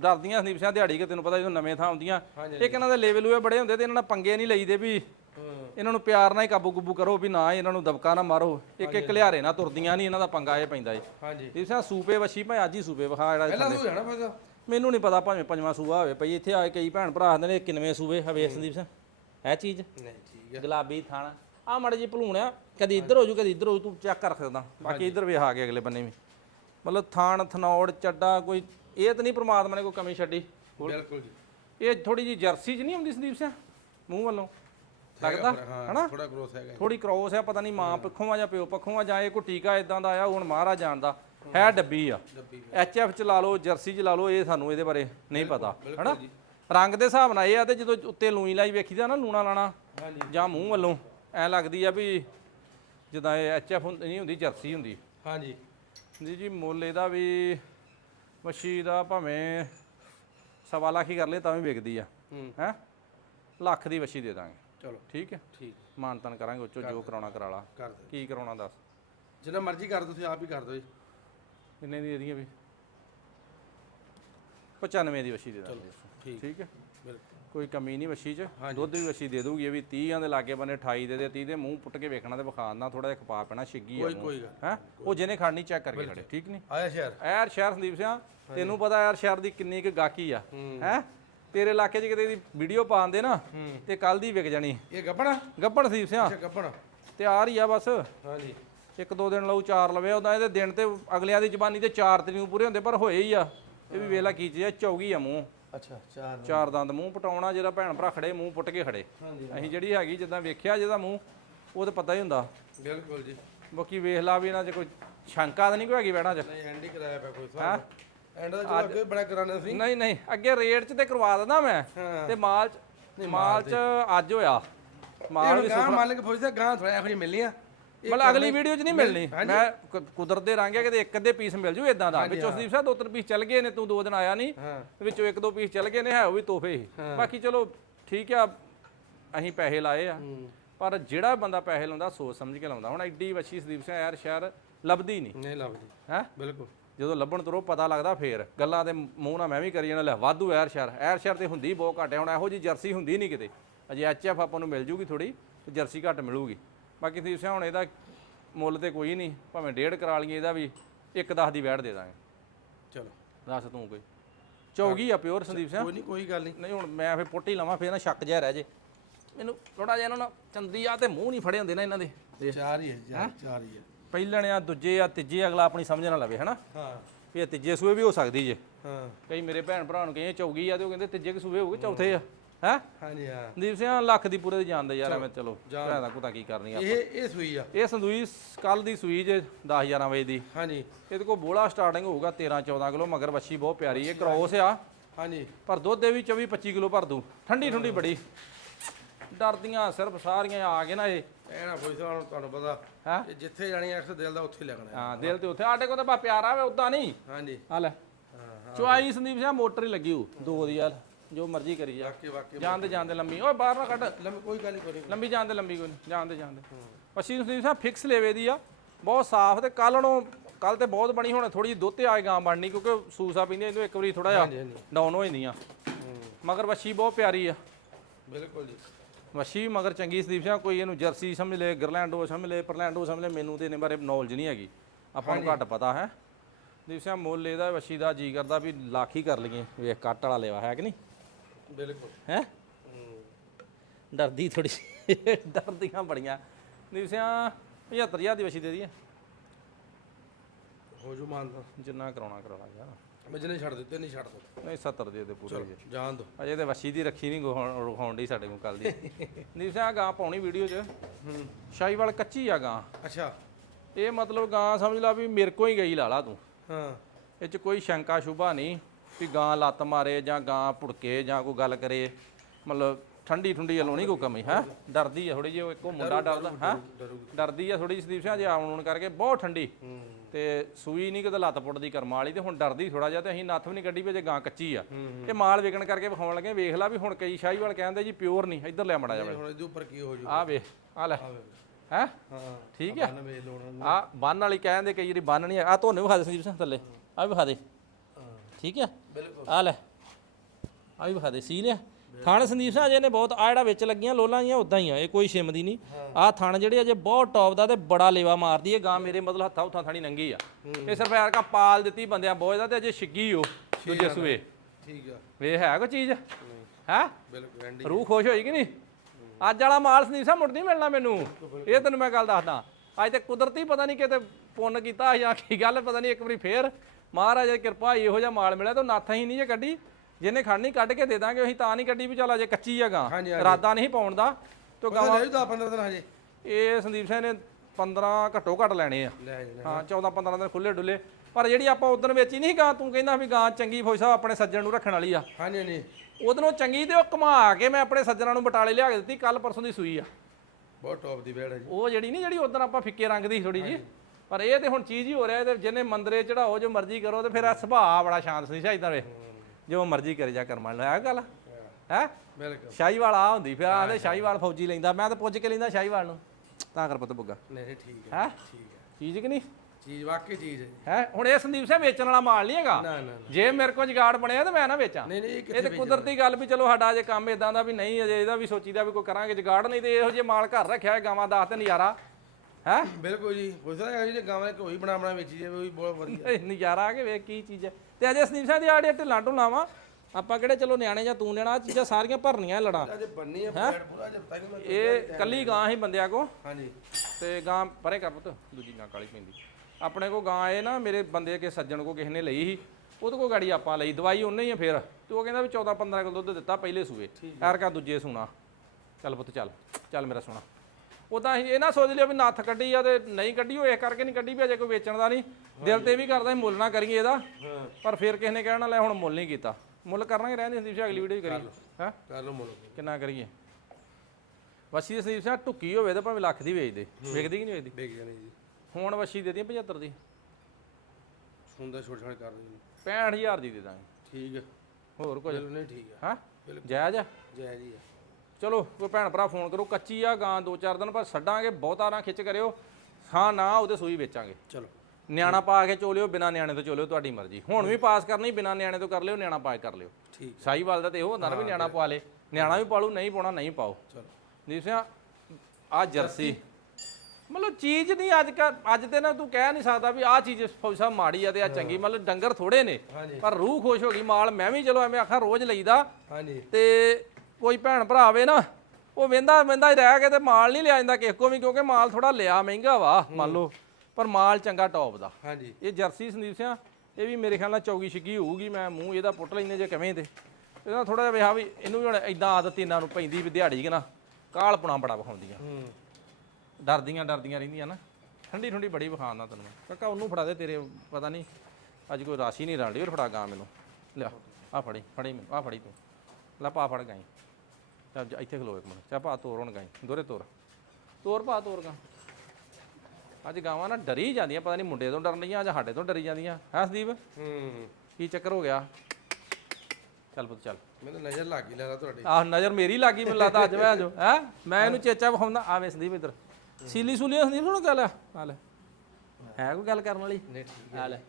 ਡਰਦੀਆਂ ਸੰਦੀਪ ਸਿੰਘ ਦਿਹਾੜੀ ਕਿ ਤੈਨੂੰ ਪਤਾ ਜਦੋਂ ਨਵੇਂ ਥਾਂ ਆਉਂਦੀਆਂ ਇੱਕ ਇਹਨਾਂ ਦੇ ਲੈਵਲ ਹੋਏ ਬੜੇ ਹੁੰਦੇ ਤੇ ਇਹਨਾਂ ਨਾਲ ਪੰਗੇ ਨਹੀਂ ਲਈਦੇ ਵੀ ਇਹਨਾਂ ਨੂੰ ਪਿਆਰ ਨਾਲ ਹੀ ਕਾਬੂ ਕੁਬੂ ਕਰੋ ਵੀ ਨਾ ਇਹਨਾਂ ਨੂੰ ਦਬਕਾ ਨਾ ਮਾਰੋ। ਇੱਕ ਇੱਕ ਲਿਹਾਰੇ ਨਾਲ ਤੁਰਦੀਆਂ ਨਹੀਂ ਇਹਨਾਂ ਦਾ ਪੰਗਾ ਇਹ ਪੈਂਦਾ ਏ। ਹਾਂਜੀ। ਇਸ ਤਰ੍ਹਾਂ ਸੂਪੇ ਵਛੀ ਭਾਵੇਂ ਅੱਜ ਹੀ ਸੂਪੇ ਵਿਖਾ ਜਿਹੜਾ ਪਹਿਲਾਂ ਤੂੰ ਜਾਣਾ ਫਿਰ ਮੈਨੂੰ ਨਹੀਂ ਪਤਾ ਭਾਵੇਂ ਪੰਜਵਾਂ ਸੂਆ ਹੋਵੇ ਭਈ ਇੱਥੇ ਆਏ ਕਈ ਭੈਣ ਭਰਾ ਆਖਦੇ ਨੇ ਇਹ ਕਿੰਨਵੇਂ ਸੂਬੇ ਹਵੇ ਸੰਦੀਪ ਸਿੰਘ ਇਹ ਚੀਜ਼? ਨਹੀਂ ਠੀਕ ਹੈ ਗੁਲਾਬੀ ਥਾਣਾ। ਆ ਮੜ ਜੀ ਭਲੂਣਿਆ ਕਦੀ ਇੱਧਰ ਹੋ ਜੂ ਕਦੀ ਇੱਧਰ ਹੋ ਜੂ ਤੂੰ ਚੈੱਕ ਕਰ ਸਕਦਾ। ਬਾਕੀ ਇੱਧਰ ਵੀ ਆ ਗਿਆ ਅਗਲੇ ਬੰਨੇ ਵੀ। ਮਤਲਬ ਥਾਣ ਥਨੌੜ ਚੱਡਾ ਕੋਈ ਇਹ ਤਾਂ ਨਹੀਂ ਪ੍ਰਮਾਤਮਾ ਨੇ ਕੋਈ ਕਮੀ ਛੱਡੀ। ਬਿਲਕੁਲ ਜੀ। ਇਹ ਥੋੜੀ ਜੀ ਜਰਸੀ ਚ ਨਹੀਂ ਆਉਂਦੀ ਸੰਦੀਪ ਸਿੰਘ ਮੂੰਹ ਵੱਲੋਂ। ਲੱਗਦਾ? ਹਾਂ ਹਨਾ? ਥੋੜਾ ਗਰੋਥ ਹੈਗਾ ਥੋੜੀ ਕ੍ਰੋਸ ਆ ਪਤਾ ਨਹੀਂ ਮਾਂ ਪੱਖੋਂ ਆ ਜਾਂ ਪਿਓ ਪੱਖੋਂ ਆ ਜਾਂ ਇਹ ਕੋਈ ਟੀਕਾ ਇਦਾਂ ਦਾ ਆਇਆ ਹੁਣ ਮਹਾਰਾਜ ਜਾਣਦਾ। ਹੈ ਡੱਬੀ ਆ। ਡੱਬੀ ਐਚਐਫ ਚ ਲਾ ਲਓ ਜਰਸੀ ਚ ਲਾ ਲਓ ਇਹ ਸਾਨੂੰ ਇਹਦੇ ਬਾਰੇ ਨਹੀਂ ਪਤਾ। ਹਨਾ? ਰੰਗ ਦੇ ਹਿਸਾਬ ਨਾਲ ਇਹ ਆ ਤੇ ਜਦੋਂ ਉੱਤੇ ਲੂਈ ਲਾਈ ਵੇਖੀਦਾ ਨਾ ਲੂਣਾ ਲਾਣਾ ਜਾਂ ਮੂੰਹ ਵੱਲੋਂ। ਐ ਲੱਗਦੀ ਆ ਵੀ ਜਿੱਦਾਂ ਇਹ ਐਚਐਫ ਨਹੀਂ ਹੁੰਦੀ ਜਰਸੀ ਹੁੰਦੀ। ਹਾਂਜੀ। ਜੀ ਜੀ ਮੁੱਲ ਇਹਦਾ ਵੀ ਮੱਛੀ ਦਾ ਭਾਵੇਂ ਸਵਾ ਲੱਖ ਹੀ ਕਰ ਲਏ ਤਾਂ ਵੀ ਵਿਕਦੀ ਆ। ਹੂੰ। ਹੈ? ਲੱਖ ਦੀ ਵੱਛੀ ਦੇ ਦਾਂਗੇ। ਚਲੋ। ਠੀਕ ਹੈ ਠੀਕ। ਮਾਨਤਨ ਕਰਾਂਗੇ ਉਹ 'ਚੋਂ ਜੋ ਕਰਾਉਣਾ ਕਰਾ ਲਾ ਕਰ ਕੀ ਕਰਾਉਣਾ ਦੱਸ। ਜਿੰਨਾ ਮਰਜ਼ੀ ਕਰ ਦੋ ਤੁਸੀਂ ਆਪ ਹੀ ਕਰ ਦਿਓ ਜੀ। ਕਿੰਨੇ ਦੀ ਇਹਦੀਆਂ ਵੀ? 95 ਦੀ ਵੱਛੀ ਦੇ ਦਾਂਗੇ ਠੀਕ। ਠੀਕ ਹੈ? ਬਿਲਕੁਲ। ਕੋਈ ਕਮੀ ਨਹੀਂ ਵੱਛੀ 'ਚ। ਦੁੱਧ ਵੀ ਵੱਛੀ ਦੇ ਦੂਗੀ ਇਹ ਵੀ 30 ਦੇ ਲਾਗੇ ਬੰਨੇ 28 ਦੇ ਦੇ 30 ਦੇ ਮੂੰਹ ਪੁੱਟ ਕੇ ਵੇਖਣਾ ਤੇ ਵਿਖਾਣਾ ਥੋੜਾ ਜਿਹਾ ਖਪਾ ਪੈਣਾ ਛਿੱਗੀ ਆ ਕੋਈ ਹੈ? ਉਹ ਜਿਹਨੇ ਖੜਨੀ ਚੈੱਕ ਕਰਕੇ ਖੜੇ ਠੀਕ ਨਹੀਂ? ਆਇਆ ਸ਼ਹਿਰ। ਯਾਰ ਸ਼ਹਿਰ ਸੰਦੀਪ ਸਿੰਘ ਤੈਨੂੰ ਪਤਾ ਯਾਰ ਸ਼ਹਿਰ ਦੀ ਕਿੰਨੀ ਕੁ ਗਾਕੀ ਆ। ਹੈ। ਤੇਰੇ ਇਲਾਕੇ 'ਚ ਕਿਤੇ ਦੀ ਵੀਡੀਓ ਪਾਉਂਦੇ ਨਾ ਤੇ ਕੱਲ ਦੀ ਵਿਕ ਜਾਣੀ। ਇਹ ਗੱਬਣਾ? ਗੱਬੜ ਸੰਦੀਪ ਸਿੰਘ ਅੱਛਾ ਗੱਬਣਾ। ਤਿਆਰ ਹੀ ਆ ਬਸ। ਹਾਂਜੀ। ਇੱਕ ਦੋ ਦਿਨ ਲਊ ਚਾਰ ਲਵੇ ਉਹਦਾ ਇਹਦੇ ਦਿਨ ਤੇ ਅਗਲਿਆਂ ਦੀ ਜ਼ਬਾਨੀ ਤੇ ਚਾਰ ਤਰੀਕ ਨੂੰ ਪੂਰੇ ਹੁੰਦੇ ਪਰ ਹੋਏ ਹੀ ਆ। ਇਹ ਵੀ ਵੇਲਾ ਕੀ ਚੀਜ਼ ਆ ਚੌਗੀ ਆ ਮੂੰਹ। ਅੱਛਾ ਚਾਰ ਚਾਰ ਦੰਦ ਮੂੰਹ ਪਟਾਉਣਾ ਜਿਹੜਾ ਭੈਣ ਭਰਾ ਖੜੇ ਮੂੰਹ ਪੁੱਟ ਕੇ ਖੜੇ। ਹਾਂਜੀ ਅਸੀਂ ਜਿਹੜੀ ਹੈਗੀ ਜਿੱਦਾਂ ਵੇਖਿਆ ਜਿਹਦਾ ਮੂੰਹ ਉਹ ਤਾਂ ਪਤਾ ਹੀ ਹੁੰਦਾ। ਬਿਲਕੁਲ ਜੀ। ਬਾਕੀ ਵੇਖ ਲਾ ਵੀ ਇਹਨਾਂ 'ਚ ਕੋਈ ਸ਼ੰਕਾ ਤਾਂ ਨਹੀਂ ਕੋਈ ਹੈਗੀ ਬੈਣਾ 'ਚ? ਨਹੀਂ ਐਂਡ ਹੀ ਕਰਾਇਆ ਪਿਆ ਕੋਈ ਸਾਹ ਐਂਡ ਦਾ ਜੋ ਅੱਗੇ ਬੜਾ ਕਰਾਣਾ ਸੀ। ਨਹੀਂ ਨਹੀਂ ਅੱਗੇ ਰੇਟ 'ਚ ਤੇ ਕਰਵਾ ਦਿੰਦਾ ਮੈਂ। ਹਾਂ। ਤੇ ਮਾਲ 'ਚ ਮਾਲ 'ਚ ਅੱਜ ਹੋਇਆ। ਮਾਲ ਵੀ ਮਾਲਕ ਪੁੱਛਦਾ ਗਾਂ ਥੋੜਾ ਇਹੋ ਜਿਹੀ ਮਿਲਣੀਆਂ ਮਤਲਬ ਅਗਲੀ ਵੀਡੀਓ 'ਚ ਨਹੀਂ ਮਿਲਣੀ। ਮੈਂ ਕੁਦਰਤ ਦੇ ਰੰਗ ਹੈ ਕਿਤੇ ਇੱਕ ਅੱਧੇ ਪੀਸ ਮਿਲ ਜੂ ਇਦਾਂ ਦਾ। ਵਿੱਚੋਂ ਸੰਦੀਪ ਸਾਹਿਬ ਦੋ ਤਿੰਨ ਪੀਸ ਚੱਲ ਗਏ ਨੇ ਤੂੰ ਦੋ ਦਿਨ ਆਇਆ ਨਹੀਂ। ਤੇ ਵਿੱਚੋਂ ਇੱਕ ਦੋ ਪੀਸ ਚੱਲ ਗਏ ਨੇ ਹੈ ਉਹ ਵੀ ਤੋਹਫੇ ਹੀ। ਬਾਕੀ ਚਲੋ ਠੀਕ ਆ ਅਸੀਂ ਪੈਸੇ ਲਾਏ ਆ। ਪਰ ਜਿਹੜਾ ਬੰਦਾ ਪੈਸੇ ਲਾਉਂਦਾ ਸੋਚ ਸਮਝ ਕੇ ਲਾਉਂਦਾ। ਹੁਣ ਐਡੀ ਵੱਛੀ ਸੰਦੀਪ ਸਿੰਘ ਯਾਰ ਸ਼ਹਿਰ ਲੱਭਦੀ ਨਹੀਂ। ਨਹੀਂ ਲੱਭਦੀ। ਹੈ? ਬਿਲਕੁਲ। ਜਦੋਂ ਲੱਭਣ ਤੁਰੋ ਪਤਾ ਲੱਗਦਾ ਫੇਰ। ਗੱਲਾਂ ਦੇ ਮੂੰਹ ਨਾਲ ਮੈਂ ਵੀ ਕਰੀ ਜਾਣਾ ਲੈ ਵਾਧੂ ਐਰ ਸ਼ਹਿਰ ਐਰ ਸ਼ਹਿਰ ਤੇ ਹੁੰਦੀ ਬਹੁਤ ਘੱਟ ਹੈ ਹੁਣ ਇਹੋ ਜੀ ਜਰਸੀ ਹੁੰਦੀ ਨਹੀਂ ਕਿਤੇ। ਅਜੇ ਐਚਐਫ ਆਪਾਂ ਨੂੰ ਮਿਲ ਜੂਗੀ ਥੋੜੀ ਤੇ ਜਰਸੀ ਘੱਟ ਮਿਲੂਗੀ। ਬਾਕੀ ਤੁਸੀਂ ਹੁਣ ਇਹਦਾ ਮੁੱਲ ਤੇ ਕੋਈ ਨਹੀਂ ਭਾਵੇਂ ਡੇਢ ਕਰਾ ਲਈਏ ਇਹਦਾ ਵੀ ਇੱਕ 10 ਦੀ ਵੈਟ ਦੇ ਦਾਂਗੇ। ਚਲੋ। ਦੱਸ ਤੂੰ ਕੋਈ। ਚੌਗੀ ਆ ਪਿਓਰ ਸੰਦੀਪ ਸਿੰਘ ਕੋਈ ਨਹੀਂ ਕੋਈ ਗੱਲ ਨਹੀਂ। ਨਹੀਂ ਹੁਣ ਮੈਂ ਫੇ ਪੁੱਟੀ ਲਾਵਾਂ ਫੇਰ ਨਾ ਸ਼ੱਕ ਜਿਹਾ ਰਹਿ ਜੇ। ਮੈਨੂੰ ਥੋੜਾ ਜਿਹਾ ਇਹਨਾਂ ਨਾਲ ਚੰਦੀ ਆ ਤੇ ਮੂੰਹ ਨਹੀਂ ਫੜੇ ਹੁੰਦੇ ਨਾ ਇਹਨਾਂ ਦੇ। ਚਾਰ ਹੀ ਹੈ ਚਾਰ ਚਾਰ ਹੀ ਹੈ ਪਹਿਲਣ ਆ ਦੂਜੇ ਆ ਤੀਜੇ ਅਗਲਾ ਆਪਣੀ ਸਮਝ ਨਾ ਲਵੇ ਹਨਾ? ਹਾਂ। ਵੀ ਇਹ ਤੀਜੇ ਸੂਏ ਵੀ ਹੋ ਸਕਦੀ ਜੇ। ਹਾਂ। ਕਈ ਮੇਰੇ ਭੈਣ ਭਰਾ ਨੂੰ ਕਹੇ ਚੌਗੀ ਆ ਤੇ ਉਹ ਕਹਿੰਦੇ ਤੀਜੇ ਕਿ ਸੂਏ ਹੋਊਗੇ ਚੌਥੇ ਆ। ਹੈ? ਹਾਂਜੀ ਹਾਂ। ਸੰਦੀਪ ਸਿੰਘ ਲੱਖ ਦੀ ਪੂਰੇ ਦੀ ਜਾਣਦੇ ਯਾਰ ਐਵੇਂ ਚਲੋ ਭੈਣ ਦਾ ਕੁਤਾ ਕੀ ਕਰਨੀ ਆ ਇਹ ਇਹ ਸੂਈ ਆ। ਇਹ ਸੰਦੂਈ ਕੱਲ ਦੀ ਸੂਈ ਜੇ 10 11 ਵਜੇ ਦੀ। ਹਾਂਜੀ। ਇਹਦੇ ਕੋਲ ਬੋਲਾ ਸਟਾਰਟਿੰਗ ਹੋਊਗਾ 13 14 ਕਿਲੋ ਮਗਰ ਵੱਛੀ ਬਹੁਤ ਪਿਆਰੀ ਹੈ ਕ੍ਰੋਸ ਆ। ਹਾਂਜੀ। ਪਰ ਦੁੱਧ ਦੇ ਵੀ 24 25 ਕਿਲੋ ਭਰ ਦੂ ਠੰਡੀ ਠੰਡੀ ਬੜੀ। ਡਰਦੀਆਂ ਸਿਰਫ ਸਾਰੀਆਂ ਆ ਗਏ ਨਾ ਇਹ। ਇਹ ਨਾ ਕੋਈ ਸਾਨੂੰ ਤੁਹਾਨੂੰ ਪਤਾ। ਹੈ? ਇਹ ਜਿੱਥੇ ਜਾਣੀ ਅਕਸਰ ਦਿਲ ਦਾ ਉੱਥੇ ਹੀ ਲੱਗਣਾ। ਹੈ। ਹਾਂ ਦਿਲ ਤੇ ਉੱਥੇ। ਸਾਡੇ ਕੋਲ ਤਾਂ ਬਾ ਪਿਆਰਾ ਵੇ ਉਦਾਂ ਨਹੀਂ। ਹਾਂਜੀ। ਆ ਲੈ। ਹਾਂ ਚੁਆਈ ਸੰਦੀਪ ਸਿੰਘ ਮੋਟਰ ਹੀ ਲੱਗੀ ਹੋ ਦੋ ਦੀ ਯਾਰ ਜੋ ਮਰਜ਼ੀ ਕਰੀ ਜਾ। ਵਾਕੇ ਵਾਕੇ ਜਾਂਦੇ ਜਾਂਦੇ ਲੰਮੀ। ਓਏ ਬਾਹਰ ਨਾ ਕੱਢ। ਲੰਮੀ ਕੋਈ ਗੱਲ ਨਹੀਂ ਕੋਈ ਨਹੀਂ। ਲੰਬੀ ਜਾਂਦੇ ਲੰਬੀ ਕੋਈ ਨਹੀਂ। ਜਾਂਦੇ ਜਾਂਦੇ ਪੱਛੀ ਸੰਦੀਪ ਸਿੰਘ ਫਿਕਸ ਲੇਵੇ ਦੀ ਆ। ਬਹੁਤ ਸਾਫ਼ ਤੇ ਕੱਲ ਨੂੰ ਕੱਲ ਤੇ ਬਹੁਤ ਬਣੀ ਹੁਣ ਥੋੜੀ ਜਿਹੀ ਦੁੱਧ ਤੇ ਆਏ ਗਾਂ ਬਣਨੀ ਕਿਉਂਕਿ ਸੂਸਾ ਪੀਂਦੇ ਇਹਨੂੰ ਇੱਕ ਵਾਰੀ ਥੋੜਾ ਜਿਹਾ ਹਾਂਜੀ ਡਾਊਨ ਹੋ ਜਾਂਦੀਆਂ ਹੂੰ, ਮਗਰ ਵੱਛੀ ਬਹੁਤ ਪਿਆਰੀ ਆ। ਬਿਲਕੁਲ ਜੀ। ਵੱਛੀ ਵੀ ਮਗਰ ਚੰਗੀ ਸੰਦੀਪ ਸਿੰਘ ਕੋਈ ਇਹਨੂੰ ਜਰਸੀ ਸਮਝ ਲੈ ਗਰਲੈਂਡੋ ਸਮਝ ਲੈ ਪਰਲੈਂਡੋ ਸਮਝ ਲੈ ਮੈਨੂੰ ਤੇ ਇਹਨੇ ਬਾਰੇ ਨੌਲੇਜ ਨਹੀਂ ਹੈਗੀ। ਆਪਾਂ ਨੂੰ ਘੱਟ ਪਤਾ ਹੈ। ਸੰਦੀਪ ਸਿੰਘ ਮੁੱਲ ਇਹਦਾ ਵੱਛੀ ਦਾ ਜੀ ਕਰਦਾ ਵੀ ਲੱਖ ਹੀ ਕਰ ਲਈਏ ਵੇਖ ਕੱਟ ਵਾਲਾ ਲੈਵਾ ਹੈ ਕਿ ਨਹੀਂ? ਬਿਲਕੁਲ। ਹੈ? ਡਰਦੀ ਥੋੜੀ ਡਰਦੀਆਂ ਬੜੀਆਂ। 75000 ਦੀ ਵੱਛੀ ਦੇ ਦਈਏ। ਹੋ ਜੂ ਮੰਨਦਾ ਜਿੰਨਾ ਕਰਾਉਣਾ ਕਰਾਉਣਾ ਯਾਰ। ਮੈਂ ਜਿਹਨੇ ਛੱਡ ਦਿੱਤੇ ਨਹੀਂ ਛੱਡ ਦੋ। ਨਹੀਂ 70 ਦੇ ਦੇ ਪੂਰੇ ਜੀ ਜਾਣ ਦੋ। ਅਜੇ ਤੇ ਵੱਛੀ ਦੀ ਰੱਖੀ ਨਹੀਂ ਰਖਾਉਣ ਡਈ ਸਾਡੇ ਕੋਲ ਕੱਲ ਦੀ। ਸਿੰਘ ਗਾਂ ਪਾਉਣੀ ਵੀਡੀਓ 'ਚ। ਹੂੰ। ਸ਼ਾਹੀਵਾਲ ਕੱਚੀ ਆ ਗਾਂ ਅੱਛਾ। ਇਹ ਮਤਲਬ ਗਾਂ ਸਮਝ ਲਾ ਵੀ ਮੇਰੇ ਕੋ ਹੀ ਗਈ ਲਾ ਲਾ ਤੂੰ। ਹਾਂ। ਇਹ ਚ ਕੋਈ ਸ਼ੰਕਾ ਸ਼ੁਭਾ ਨਹੀਂ। ਵੀ ਗਾਂ ਲੱਤ ਮਾਰੇ ਜਾਂ ਗਾਂ ਭੁੜਕੇ ਜਾਂ ਕੋਈ ਗੱਲ ਕਰੇ ਮਤਲਬ ਠੰਡੀ ਠੁੰਡੀ ਨਹੀਂ ਕੋਈ ਕਮੀ ਹੈ? ਡਰਦੀ ਆ ਥੋੜੀ ਜਿਹੀ ਉਹ ਇੱਕੋ ਮੁੰਡਾ ਡਰਦਾ ਹੈ? ਡਰਦੀ ਆ ਥੋੜੀ ਜਿਹੀ ਸੰਦੀਪ ਸਿੰਘ ਜੇ ਆਉਣ ਕਰਕੇ ਬਹੁਤ ਠੰਡੀ। ਤੇ ਸੂਈ ਨਹੀਂ ਕਿਤੇ ਲੱਤ ਪੁੱਟਦੀ ਕਰਮਾ ਵਾਲੀ ਤੇ ਹੁਣ ਡਰਦੀ ਥੋੜਾ ਜਿਹਾ ਤੇ ਅਸੀਂ ਨੱਥ ਵੀ ਨਹੀਂ ਕੱਢੀ ਵੀ ਜੇ ਗਾਂ ਕੱਚੀ ਆ। ਇਹ ਮਾਲ ਵਿਕਣ ਕਰਕੇ ਵਿਖਾਉਣ ਲੱਗੇ ਵੇਖ ਲਾ ਵੀ ਹੁਣ ਕਈ ਸ਼ਾਹੀਵਾਲ ਕਹਿੰਦੇ ਜੀ ਪਿਓਰ ਨਹੀਂ ਇੱਧਰ ਲਿਆ ਮੜਾ ਜਾਵੇ ਹੁਣ ਇਹਦੇ ਉੱਪਰ ਕੀ ਹੋ ਜੂ ਆ ਵੇ ਆ ਲੈ। ਹੈ? ਹਾਂ ਠੀਕ ਆ ਆ। ਬੰਨ ਵਾਲੀ ਕਹਿੰਦੇ ਕਈ ਜਿਹੜੀ ਬੰਨ ਨਹੀਂ ਆ। ਧੋਨੇ ਵਿਖਾ ਦੇ ਸੰਦੀਪ ਸਿੰਘ ਥੱਲੇ। ਆ ਵਿਖਾ ਦੇ। ਠੀਕ ਆ? ਬਿਲਕੁਲ। ਆ ਲੈ। ਆ ਵੀ ਵਿਖਾ ਦੇ ਸੀ ਲਿਆ ਥਣ ਸੰਦੀਪ ਸਿੰਘ ਅਜੇ ਨੇ ਬਹੁਤ ਆ ਜਿਹੜਾ ਵਿੱਚ ਲੱਗੀਆਂ ਲੋਲਾਂ ਜੀਆਂ ਉਦਾਂ ਹੀ ਆ ਇਹ ਕੋਈ ਛਿਮਦੀ ਨਹੀਂ। ਆ ਥਣ ਜਿਹੜੇ ਅਜੇ ਬਹੁਤ ਟੌਪ ਦਾ ਤੇ ਬੜਾ ਲੇਵਾ ਮਾਰਦੀ ਹੈ ਗਾਂ ਮੇਰੇ ਮਤਲਬ ਹੱਥਾਂ ਹੁੱਥਾਂ ਥਣੀ ਨੰਗੀ ਆ। ਇਹ ਸਿਰਫ ਯਾਰ ਕਾ ਪਾਲ ਦਿੱਤੀ ਬੰਦਿਆਂ ਬੋਝ ਦਾ ਤੇ ਅਜੇ ਛਿੱਗੀ ਹੋ ਦੂਜੇ ਸੂਏ। ਠੀਕ ਆ। ਵੇ ਹੈ ਕੋਈ ਚੀਜ਼? ਹੈ? ਬਿਲਕੁਲ ਰੂਹ ਖੁਸ਼ ਹੋਈ ਕਿ ਨਹੀਂ? ਅੱਜ ਵਾਲਾ ਮਾਲ ਸੰਦੀਪ ਸਿੰਘ ਮੁੜ ਨਹੀਂ ਮਿਲਣਾ ਮੈਨੂੰ। ਇਹ ਤੈਨੂੰ ਮੈਂ ਗੱਲ ਦੱਸਦਾ। ਅੱਜ ਤੇ ਕੁਦਰਤੀ ਪਤਾ ਨਹੀਂ ਕਿਤੇ ਪੁੰਨ ਕੀਤਾ ਜਾਂ ਕੀ ਗੱਲ ਪਤਾ ਨਹੀਂ ਇੱਕ ਵਾਰੀ ਫੇਰ ਮਹਾਰਾਜ ਦੀ ਕਿਰਪਾ ਇਹੋ ਜਿਹਾ ਮਾਲ ਮਿਲਿਆ ਤਾਂ ਨੱਥ ਹੀ ਨਹੀਂ ਜੇ ਕੱਢੀ। ਜਿਹਨੇ ਖੜਨੀ ਕੱਢ ਕੇ ਦੇ ਦਾਂਗੇ ਅਸੀਂ ਤਾਂ ਨਹੀਂ ਕੱਢੀ ਵੀ ਚੱਲ ਅਜੇ ਕੱਚੀ ਹੈਗਾ ਹਾਂਜੀ, ਇਰਾਦਾ ਨਹੀਂ ਪਾਉਣ ਦਾ। ਤੋ ਗਾਵਾਂ ਲੈ 10 15 ਦਿਨ ਹਜੇ। ਇਹ ਸੰਦੀਪ ਸਿੰਘ ਨੇ 15 ਘੱਟੋ ਘੱਟ ਲੈਣੇ ਆ। ਲੈ ਜੀ ਹਾਂ 14 15 ਦਿਨ ਖੁੱਲੇ ਡੁੱਲੇ। ਪਰ ਜਿਹੜੀ ਆਪਾਂ ਉਦੋਂ ਵੇਚੀ ਨਹੀਂ ਗਾਂ ਤੂੰ ਕਹਿੰਦਾ ਵੀ ਗਾਂ ਚੰਗੀ ਫੌਜ ਸਾਹਿਬ ਆਪਣੇ ਸੱਜਣ ਨੂੰ ਰੱਖਣ ਵਾਲੀ ਆ। ਹਾਂਜੀ ਹਾਂਜੀ। ਉਹਦੋਂ ਚੰਗੀ ਤੇ ਉਹ ਘੁਮਾ ਕੇ ਮੈਂ ਆਪਣੇ ਸੱਜਣਾਂ ਨੂੰ ਬਟਾਲੇ ਲਿਆ ਕੇ ਦਿੱਤੀ ਕੱਲ ਪਰਸੋਂ ਦੀ ਸੂਈ ਆ। ਬਹੁਤ ਟੌਪ ਦੀ ਬੈੜ ਹੈ ਜੀ। ਉਹ ਜਿਹੜੀ ਨਹੀਂ ਜਿਹੜੀ ਉਦੋਂ ਆਪਾਂ ਫਿੱਕੇ ਰੰਗ ਦੀ ਥੋੜੀ ਜੀ ਪਰ ਇਹ ਤੇ ਹੁਣ ਚੀਜ਼ ਹੀ ਹੋ ਰਿਹਾ ਤੇ ਜਿਹਨੇ ਮੰਦਰੇ ਚੜਾਓ ਜੋ ਮਰਜ਼ੀ ਕਰੋ ਤੇ ਫਿਰ ਆ ਸੁਭਾਅ ਬੜਾ ਸ਼ਾਂਤ ਸੀ ਸ਼ਾਇਦਾਂ ਵੇ ਜੋ ਮਰਜ਼ੀ ਕਰੇ ਜਾ ਕਰਮਾਂ ਲੈ ਆ ਗੱਲ ਹੈ। ਬਿਲਕੁਲ। ਸ਼ਾਹੀਵਾਲ ਆ ਹੁੰਦੀ ਫਿਰ ਆਂਦੇ ਸ਼ਾਹੀਵਾਲ ਫੌਜੀ ਲੈਂਦਾ ਮੈਂ ਤਾਂ ਪੁੱਜ ਕੇ ਲੈਂਦਾ ਸ਼ਾਹੀਵਾਲ ਨੂੰ। ਤਾਂ ਕਰ ਪੁੱਤ ਬੁੱਗਾ ਨਹੀਂ ਠੀਕ ਹੈ ਹੈ? ਠੀਕ ਹੈ। ਚੀਜ਼ ਕਿ ਨਹੀਂ? ਚੀਜ਼ ਵਾਕਈ ਚੀਜ਼ ਹੈ। ਹੈ? ਹੁਣ ਇਹ ਸੰਦੀਪ ਸਿੰਘ ਵੇਚਣ ਵਾਲਾ ਮਾਲ ਨਹੀਂ ਹੈਗਾ? ਨਾ ਨਾ ਨਾ। ਜੇ ਮੇਰੇ ਕੋਲ ਜਗਾੜ ਬਣਿਆ ਤਾਂ ਮੈਂ ਨਾ ਵੇਚਾਂ। ਨਹੀਂ ਨਹੀਂ ਇਹ ਤੇ ਕੁਦਰਤੀ ਗੱਲ ਵੀ ਚਲੋ ਸਾਡਾ ਜੇ ਕੰਮ ਇਦਾਂ ਦਾ ਵੀ ਨਹੀਂ ਅਜੇ ਇਹਦਾ ਵੀ ਸੋਚੀਦਾ ਵੀ ਕੋਈ ਕਰਾਂਗੇ ਜਗਾੜ ਨਹੀਂ ਤੇ ਇਹੋ ਜਿਹੇ ਮਾਲ ਘਰ ਰੱਖਿਆ ਹੈ ਗਾਵਾਂ ਦਾ ਤੇ ਨਜ਼ਾਰਾ। ਹੈ? ਬਿਲਕੁਲ ਜੀ ਪੁੱਛਦਾ ਹੈ ਜੀ ਗਾਵਾਂ ਕੋਈ ਬਣਾ ਬਣਾ ਵੇਚੀ ਜਾਵੇ ਉਹ ਵੀ ਬਹੁਤ ਵਧੀਆ। ਨਜ਼ਾਰਾ ਆ ਕੇ ਵੇਖ ਕੀ ਚੀਜ਼ ਹੈ। ਤੇ ਅਜੇ ਸਿੰਘ ਦੀ ਆੜੀ ਢਿੱਲਾਂ ਢੁੱਲਾਂ ਵਾ ਆਪਾਂ ਕਿਹੜੇ ਚਲੋ ਨਿਆਣੇ ਜਾਂ ਤੂੰ ਲੈਣਾ ਚੀਜ਼ਾਂ ਸਾਰੀਆਂ ਭਰਨੀਆਂ ਲੜਾਂ। ਅਜੇ ਬੰਨੀ ਹੈ? ਬੈੜ ਪੂਰਾ ਜਬ ਤੱਕ ਮੈਂ ਇਹ ਕੱਲੀ ਗਾਂ ਹੀ ਬੰਦਿਆਂ ਕੋ ਹਾਂਜੀ। ਤੇ ਗਾਂ ਪਰੇ ਕਰ ਪੁੱਤ ਦੂਜੀ ਗਾਂ ਕਾਲੀ ਪੈਂਦੀ। ਆਪਣੇ ਕੋ ਗਾਂ ਇਹ ਨਾ ਮੇਰੇ ਬੰਦੇ ਕੇ ਸੱਜਣ ਕੋ ਕਿਸੇ ਨੇ ਲਈ ਸੀ ਉਹਦੇ ਕੋ ਗਾੜੀ ਆਪਾਂ ਲਈ ਦਵਾਈ ਉਹਨੇ ਹੀ ਆ ਫਿਰ। ਤੇ ਉਹ ਕਹਿੰਦਾ ਵੀ 14 15 ਕਿਲੋ ਦੁੱਧ ਦਿੱਤਾ ਪਹਿਲੇ ਸੂਏ ਐਰਕਾ ਦੂਜੇ ਸੂਣਾ। ਚੱਲ ਪੁੱਤ ਚੱਲ ਚੱਲ ਮੇਰਾ ਸੋਣਾ ਉਦਾਂ ਹੀ ਇਹ ਨਾ ਸੋਚ ਲਿਓ ਵੀ ਨੱਥ ਕੱਢੀ ਆ ਤੇ ਨਹੀਂ ਕੱਢੀ ਉਹ ਇਸ ਕਰਕੇ ਨਹੀਂ ਕੱਢੀ ਵੀ ਅਜੇ ਕੋਈ ਵੇਚਣ ਦਾ ਨਹੀਂ। ਦਿਲ ਤੇ ਵੀ ਕਰਦਾ ਸੀ ਮੁੱਲ ਨਾ ਕਰੀਏ ਇਹਦਾ ਪਰ ਫਿਰ ਕਿਸੇ ਨੇ ਕਹਿਣਾ ਲੈ ਹੁਣ ਮੁੱਲ ਨਹੀਂ ਕੀਤਾ। ਮੁੱਲ ਕਰਨਾ ਹੀ ਰਹਿੰਦੇ ਸੰਦੀਪ ਸਿੰਘ ਅਗਲੀ ਵੀਡੀਓ ਕਰੀ ਹੈ? ਕਰ ਲਓ ਮੁੱਲ। ਕਿੰਨਾ ਕਰੀਏ? ਵਸੀ ਦੇ ਸੰਦੀਪ ਸਿੰਘ ਟੁੱਕੀ ਹੋਵੇ ਤਾਂ ਭਾਵੇਂ ਲੱਖ ਦੀ ਵੇਚ ਦੇ ਵਿਕਦੀ ਕਿ ਨਹੀਂ ਵੇਚਦੀ ਵੇਖ ਜਾਣੀ ਜੀ। ਹੁਣ ਵਸੀ ਦੇ ਦੀਆਂ 75 ਦੀ। ਸੁੰਦਰ ਛੋਟੇ ਛੋਟੇ ਕਰ ਦਿੰਦੇ 65000 ਦੀ ਦੇ ਦਾਂਗੇ। ਠੀਕ ਹੈ ਹੋਰ ਕੁਝ ਨਹੀਂ ਠੀਕ ਹੈ? ਹਾਂ। ਜਾਇਜ਼ ਆ? ਜੈ ਜੀ ਹੈ ਚਲੋ ਕੋਈ ਭੈਣ ਭਰਾ ਫੋਨ ਕਰੋ ਕੱਚੀ ਆ ਗਾਂ ਦੋ ਚਾਰ ਦਿਨ ਪਰ ਛੱਡਾਂਗੇ ਬਹੁਤਾ ਨਾ ਖਿੱਚ ਕਰਿਓ। ਹਾਂ ਨਾ ਉਹਦੇ ਸੂਈ ਵੇਚਾਂਗੇ। ਚਲੋ। ਨਿਆਣਾ ਪਾ ਕੇ ਚੋਲਿਓ ਬਿਨਾ ਨਿਆਣੇ ਤੋਂ ਚੋਲਿਓ ਤੁਹਾਡੀ ਮਰਜ਼ੀ। ਹੁਣ ਵੀ ਪਾਸ ਕਰਨੀ ਬਿਨਾ ਨਿਆਣੇ ਤੋਂ ਕਰ ਲਿਓ ਨਿਆਣਾ ਪਾ ਕੇ ਕਰ ਲਿਓ। ਠੀਕ ਸਾਈਵਾਲ ਦਾ ਤੇ ਇਹੋ ਹੁੰਦਾ ਨਾ ਵੀ ਨਿਆਣਾ ਪਾ ਲੇ। ਨਿਆਣਾ ਵੀ ਪਾਲੂ ਨਹੀਂ ਪਾਉਣਾ ਨਹੀਂ ਪਾਓ। ਚਲੋ। ਦੀਪ ਸਿੰਘ ਆ ਜਰਸੀ। ਮਤਲਬ ਚੀਜ਼ ਨਹੀਂ ਅੱਜ ਕੱਲ ਅੱਜ ਤੇ ਨਾ ਤੂੰ ਕਹਿ ਨਹੀਂ ਸਕਦਾ ਵੀ ਆਹ ਚੀਜ਼ ਫੌਜੀ ਸਾਹਿਬ ਮਾੜੀ ਆ ਤੇ ਆ ਚੰਗੀ। ਮਤਲਬ ਡੰਗਰ ਥੋੜੇ ਨੇ ਪਰ ਰੂਹ ਖੁਸ਼ ਹੋ ਗਈ ਮਾਲ ਮੈਂ ਵੀ ਚਲੋ ਐਵੇਂ ਆਖਾਂ ਰੋਜ਼ ਲਈਦਾ। ਹਾਂਜੀ। ਤੇ ਕੋਈ ਭੈਣ ਭਰਾ ਆਵੇ ਨਾ ਉਹ ਵੇਂਦਾ ਵੇਂਦਾ ਹੀ ਰਹਿ ਕੇ ਤੇ ਮਾਲ ਨਹੀਂ ਲਿਆ ਜਾਂਦਾ ਕਿਸੇ ਕੋ ਵੀ ਕਿਉਂਕਿ ਮਾਲ ਥੋੜਾ ਲਿਆ ਮਹਿੰਗਾ ਵਾ ਮੰਨ ਲਓ। ਪਰ ਮਾਲ ਚੰਗਾ ਟੌਪ ਦਾ। ਹਾਂਜੀ। ਇਹ ਜਰਸੀ ਸੰਦੀਪ ਸਿੰਘ ਇਹ ਵੀ ਮੇਰੇ ਖਿਆਲ ਨਾਲ ਚੌਗੀ ਛਿੱਗੀ ਹੋਊਗੀ ਮੈਂ ਮੂੰਹ ਇਹਦਾ ਪੁੱਟ ਲੈਂਦੇ ਜੇ ਕਵੇਂ ਤੇ। ਇਹਦਾ ਥੋੜਾ ਜਿਹਾ ਵਿਹਾ ਵੀ ਇਹਨੂੰ ਵੀ ਹੁਣ ਇਦਾਂ ਆਦਤ ਇਹਨਾਂ ਨੂੰ ਪੈਂਦੀ ਵੀ ਦਿਹਾੜੀ ਕਿ ਨਾ ਕਾਲਪਣਾ ਬੜਾ ਵਿਖਾਉਂਦੀਆਂ। ਹੂੰ। ਡਰਦੀਆਂ ਡਰਦੀਆਂ ਰਹਿੰਦੀਆਂ ਨਾ। ਠੰਡੀ ਠੰਡੀ ਬੜੀ ਵਿਖਾਉਂਦਾ ਤੈਨੂੰ ਮੈਂ। ਕਾਕਾ ਉਹਨੂੰ ਫੜਾ ਦੇ ਤੇਰੇ ਪਤਾ ਨਹੀਂ ਅੱਜ ਕੋਈ ਰਾਸ਼ੀ ਨਹੀਂ ਰਲਦੀ ਉਹ ਫੜਾ ਗਾ ਮੈਨੂੰ। ਲਿਆ ਆ ਫੜੀ ਫੜੀ ਮੈਨੂੰ ਆ ਫੜੀ ਤੂੰ। ਲੈ ਪਾ ਫੜ ਗਾਈ। ਚੱਲ ਜਾ ਇੱਥੇ ਖਲੋ ਇੱਕ ਮਿੰਟ। ਚਾ ਪਾ ਤੋਰ ਹੁਣ ਗਾਈ। ਦੋਰੇ ਤੋਰ। ਤੋਰ ਪਾ ਤੋਰ ਗਾ। ਅੱਜ ਗਾਵਾਂ ਨਾ ਡਰੀ ਜਾਂਦੀਆਂ ਪਤਾ ਨਹੀਂ ਮੁੰਡੇ ਤੋਂ ਡਰਨ ਡੀਆਂ ਜਾਂ ਸਾਡੇ ਤੋਂ ਡਰੀ ਜਾਂਦੀਆਂ। ਹੈ ਸੰਦੀਪ? ਹੂੰ। ਕੀ ਚੱਕਰ ਹੋ ਗਿਆ? ਚੱਲ ਪੁੱਤ ਚੱਲ। ਮੈਨੂੰ ਨਜ਼ਰ ਲੱਗ ਗਈ ਲੱਗਦਾ ਤੁਹਾਡੀ। ਆਹ ਨਜ਼ਰ ਮੇਰੀ ਲੱਗੀ ਮੈਨੂੰ ਲੱਗਦਾ ਅੱਜ ਮੈਂ ਜੋ। ਹੈ? ਮੈਂ ਇਹਨੂੰ ਚੇਚਾ ਵਿਖਾਉਂਦਾ। ਆਵੇ ਸੰਦੀਪ ਇੱਧਰ। ਸੀਲੀ ਸੂਲੀ ਸੰਦੀਪ ਨੂੰ ਗੱਲ। ਆ ਲੈ। ਹੈ ਕੋਈ ਗੱਲ ਕਰਨ ਵਾਲੀ? ਆ ਲੈ।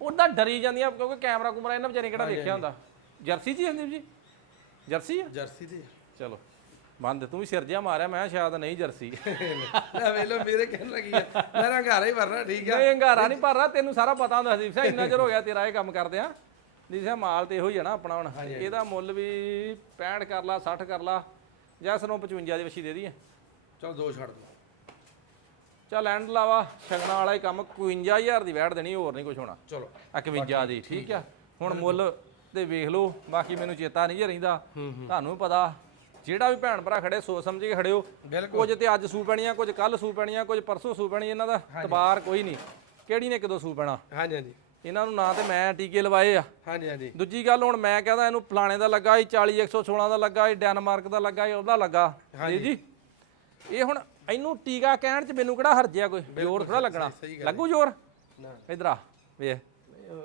ਉਹਦਾ ਡਰੀ ਜਾਂਦੀਆਂ ਕਿਉਂਕਿ ਕੈਮਰਾ ਕੁਮਰਾ ਇਹਨਾਂ ਵਿਚਾਰੇ ਕਿਹੜਾ ਵੇਖਿਆ ਹੁੰਦਾ। ਜਰਸੀ ਜੀ ਸੰਦੀਪ ਜੀ? ਜਰਸੀ ਆ? ਜਰਸੀ ਦੀ ਚਲੋ। ਬੰਦ ਤੂੰ ਵੀ ਸਿਰ ਜਿਹਾ ਮਾਰਿਆ ਮੈਂ ਕਿਹਾ ਸ਼ਾਇਦ ਨਹੀਂ ਜਰਸੀ। ਲੈ ਵੇਖ ਲਓ ਮੇਰੇ ਕਹਿਣ ਲੱਗੀ ਆ? ਮੇਰਾ ਘਰ ਹੀ ਭਰਨਾ ਠੀਕ ਆ? ਨਹੀਂ ਹੰਗਾਰਾ ਨਹੀਂ ਭਰਨਾ ਤੈਨੂੰ ਸਾਰਾ ਪਤਾ ਹੁੰਦਾ ਸੰਦੀਪ ਸਿੰਘ ਇੰਨਾ ਚਿਰ ਹੋ ਗਿਆ ਤੇਰਾ ਇਹ ਕੰਮ ਕਰਦੇ ਆ। ਸੰਦੀਪ ਸਿੰਘ ਮਾਲ ਤੇ ਇਹੋ ਹੀ ਆ ਨਾ ਆਪਣਾ ਹੁਣ। ਇਹਦਾ ਮੁੱਲ ਵੀ 65 ਕਰ ਲਾ 60 ਕਰ ਲਾ ਜਾਂ ਸਰੋਂ 55 ਦੀ ਵਛੀ ਦੇ ਦਈਏ। ਚਲ ਦੋ ਛੱਡ ਦੋ। ਚੱਲ ਐਂਡ ਲਾਵਾ ਛਗਣਾ ਵਾਲਾ ਹੀ ਕੰਮ 51000 ਦੀ ਵੈਟ ਦੇਣੀ ਹੋਰ ਨਹੀਂ ਕੁਝ ਹੋਣਾ। ਚਲੋ। ਆ 51 ਦੀ ਠੀਕ ਆ। ਹੁਣ ਮੁੱਲ ਤੇ ਵੇਖ ਲਓ ਬਾਕੀ ਮੈਨੂੰ ਚੇਤਾ ਨਹੀਂ ਜੇ ਰਹਿੰਦਾ। ਤੁਹਾਨੂੰ ਵੀ ਪਤਾ ਜਿਹੜਾ ਵੀ ਭੈਣ ਭਰਾ ਖੜੇ ਸੋਚ ਸਮਝ ਕੇ ਖੜਿਓ। ਬਿਲਕੁਲ। ਕੁਝ ਤੇ ਅੱਜ ਸੂ ਪੈਣੀਆਂ ਕੁਝ ਕੱਲ ਸੂ ਪੈਣੀਆਂ ਕੁਝ ਪਰਸੋਂ ਸੂ ਪੈਣੀ ਇਹਨਾਂ ਦਾ ਤਬਾਰ ਕੋਈ ਨਹੀਂ। ਕਿਹੜੀ ਨੇ ਕਦੋਂ ਸੂ ਪੈਣਾ? ਹਾਂਜੀ ਹਾਂਜੀ। ਇਹਨਾਂ ਨੂੰ ਨਾ ਤੇ ਮੈਂ ਟੀਕੇ ਲਵਾਏ ਆ। ਹਾਂਜੀ ਹਾਂਜੀ। ਦੂਜੀ ਗੱਲ ਹੁਣ ਮੈਂ ਕਹਿੰਦਾ ਇਹਨੂੰ ਫਲਾਣੇ ਦਾ ਲੱਗਾ ਸੀ 40 116 ਦਾ ਲੱਗਾ ਸੀ ਡੈਨਮਾਰਕ ਦਾ ਲੱਗਾ ਸੀ ਉਹਦਾ ਲੱਗਾ। ਜੀ ਜੀ। ਇਹ ਹੁਣ ਇਹਨੂੰ ਟੀਕਾ ਕਹਿਣ ਚ ਮੈਨੂੰ ਕਿਹੜਾ ਹਰਜਿਆ ਕੋਈ? ਜ਼ੋਰ ਥੋੜਾ ਲੱਗਣਾ। ਲੱਗੂ ਜ਼ੋਰ? ਨਾ। ਇਧਰ ਆ ਵੇਖ।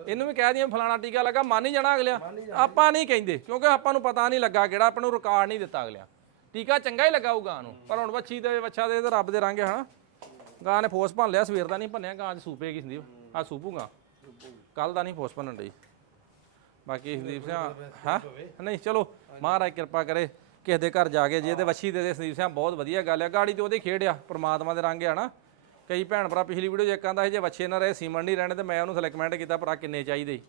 ਇਹਨੂੰ ਵੀ ਕਹਿ ਦਈਏ ਫਲਾਣਾ ਟੀਕਾ ਲੱਗਾ, ਮੰਨ ਹੀ ਜਾਣਾ ਅਗਲਿਆ। ਆਪਾਂ ਨਹੀਂ ਕਹਿੰਦੇ, ਕਿਉਂਕਿ ਆਪਾਂ ਨੂੰ ਪਤਾ ਨਹੀਂ ਲੱਗਾ ਕਿਹੜਾ, ਆਪਾਂ ਨੂੰ ਰਿਕਾਰਡ ਨਹੀਂ ਦਿੱਤਾ ਅਗਲਿਆ। ਟੀਕਾ ਚੰਗਾ ਹੀ ਲੱਗਾ ਹੋਊਗਾ ਨੂੰ ਪਰ ਹੁਣ ਵੱਛੀ ਤੇ ਵੱਛਾ ਦੇ ਤੇ ਰੱਬ ਦੇ ਰੰਗ ਹੈ, ਹਨਾ? ਗਾਂ ਨੇ ਫੋਸ ਭੰਨ ਲਿਆ, ਸਵੇਰ ਦਾ ਨਹੀਂ ਭੰਨਿਆ, ਗਾਂ ਚ ਸੂਪੇਗੀ ਸੰਦੀਪ ਆ ਸੂਪੂਗਾ ਕੱਲ ਦਾ ਨਹੀਂ ਫੋਸ ਭੰਨਣ ਡਈ। ਬਾਕੀ ਸੰਦੀਪ ਸਿੰਘ ਹਾਂ? ਨਹੀਂ, ਚਲੋ, ਮਹਾਰਾਜ ਕਿਰਪਾ ਕਰੇ, ਕਿਸੇ ਦੇ ਘਰ ਜਾ ਕੇ, ਜੇ ਤੇ ਵੱਛੀ ਦੇ ਦੇ ਸੰਦੀਪ ਸਿੰਘ ਬਹੁਤ ਵਧੀਆ ਗੱਲ ਆ। ਗਾੜੀ ਤੇ ਉਹਦੇ ਖੇਡ ਆ, ਪ੍ਰਮਾਤਮਾ ਦੇ ਰੰਗ ਆ ਨਾ ਕਈ ਭੈਣ ਭਰਾ ਪਿਛਲੀ ਵੀਡੀਓ ਇੱਕ ਆਂਦਾ ਸੀ ਜੇ ਵੱਛੇ ਨਾ ਰਹੇ ਸੀਮਨ ਨਹੀਂ ਰਹਿਣੇ ਤੇ ਮੈਂ ਉਹਨੂੰ ਸਿਲੈਕਮੈਂਟ ਕੀਤਾ ਭਰਾ ਕਿੰਨੇ ਚਾਹੀਦੇ?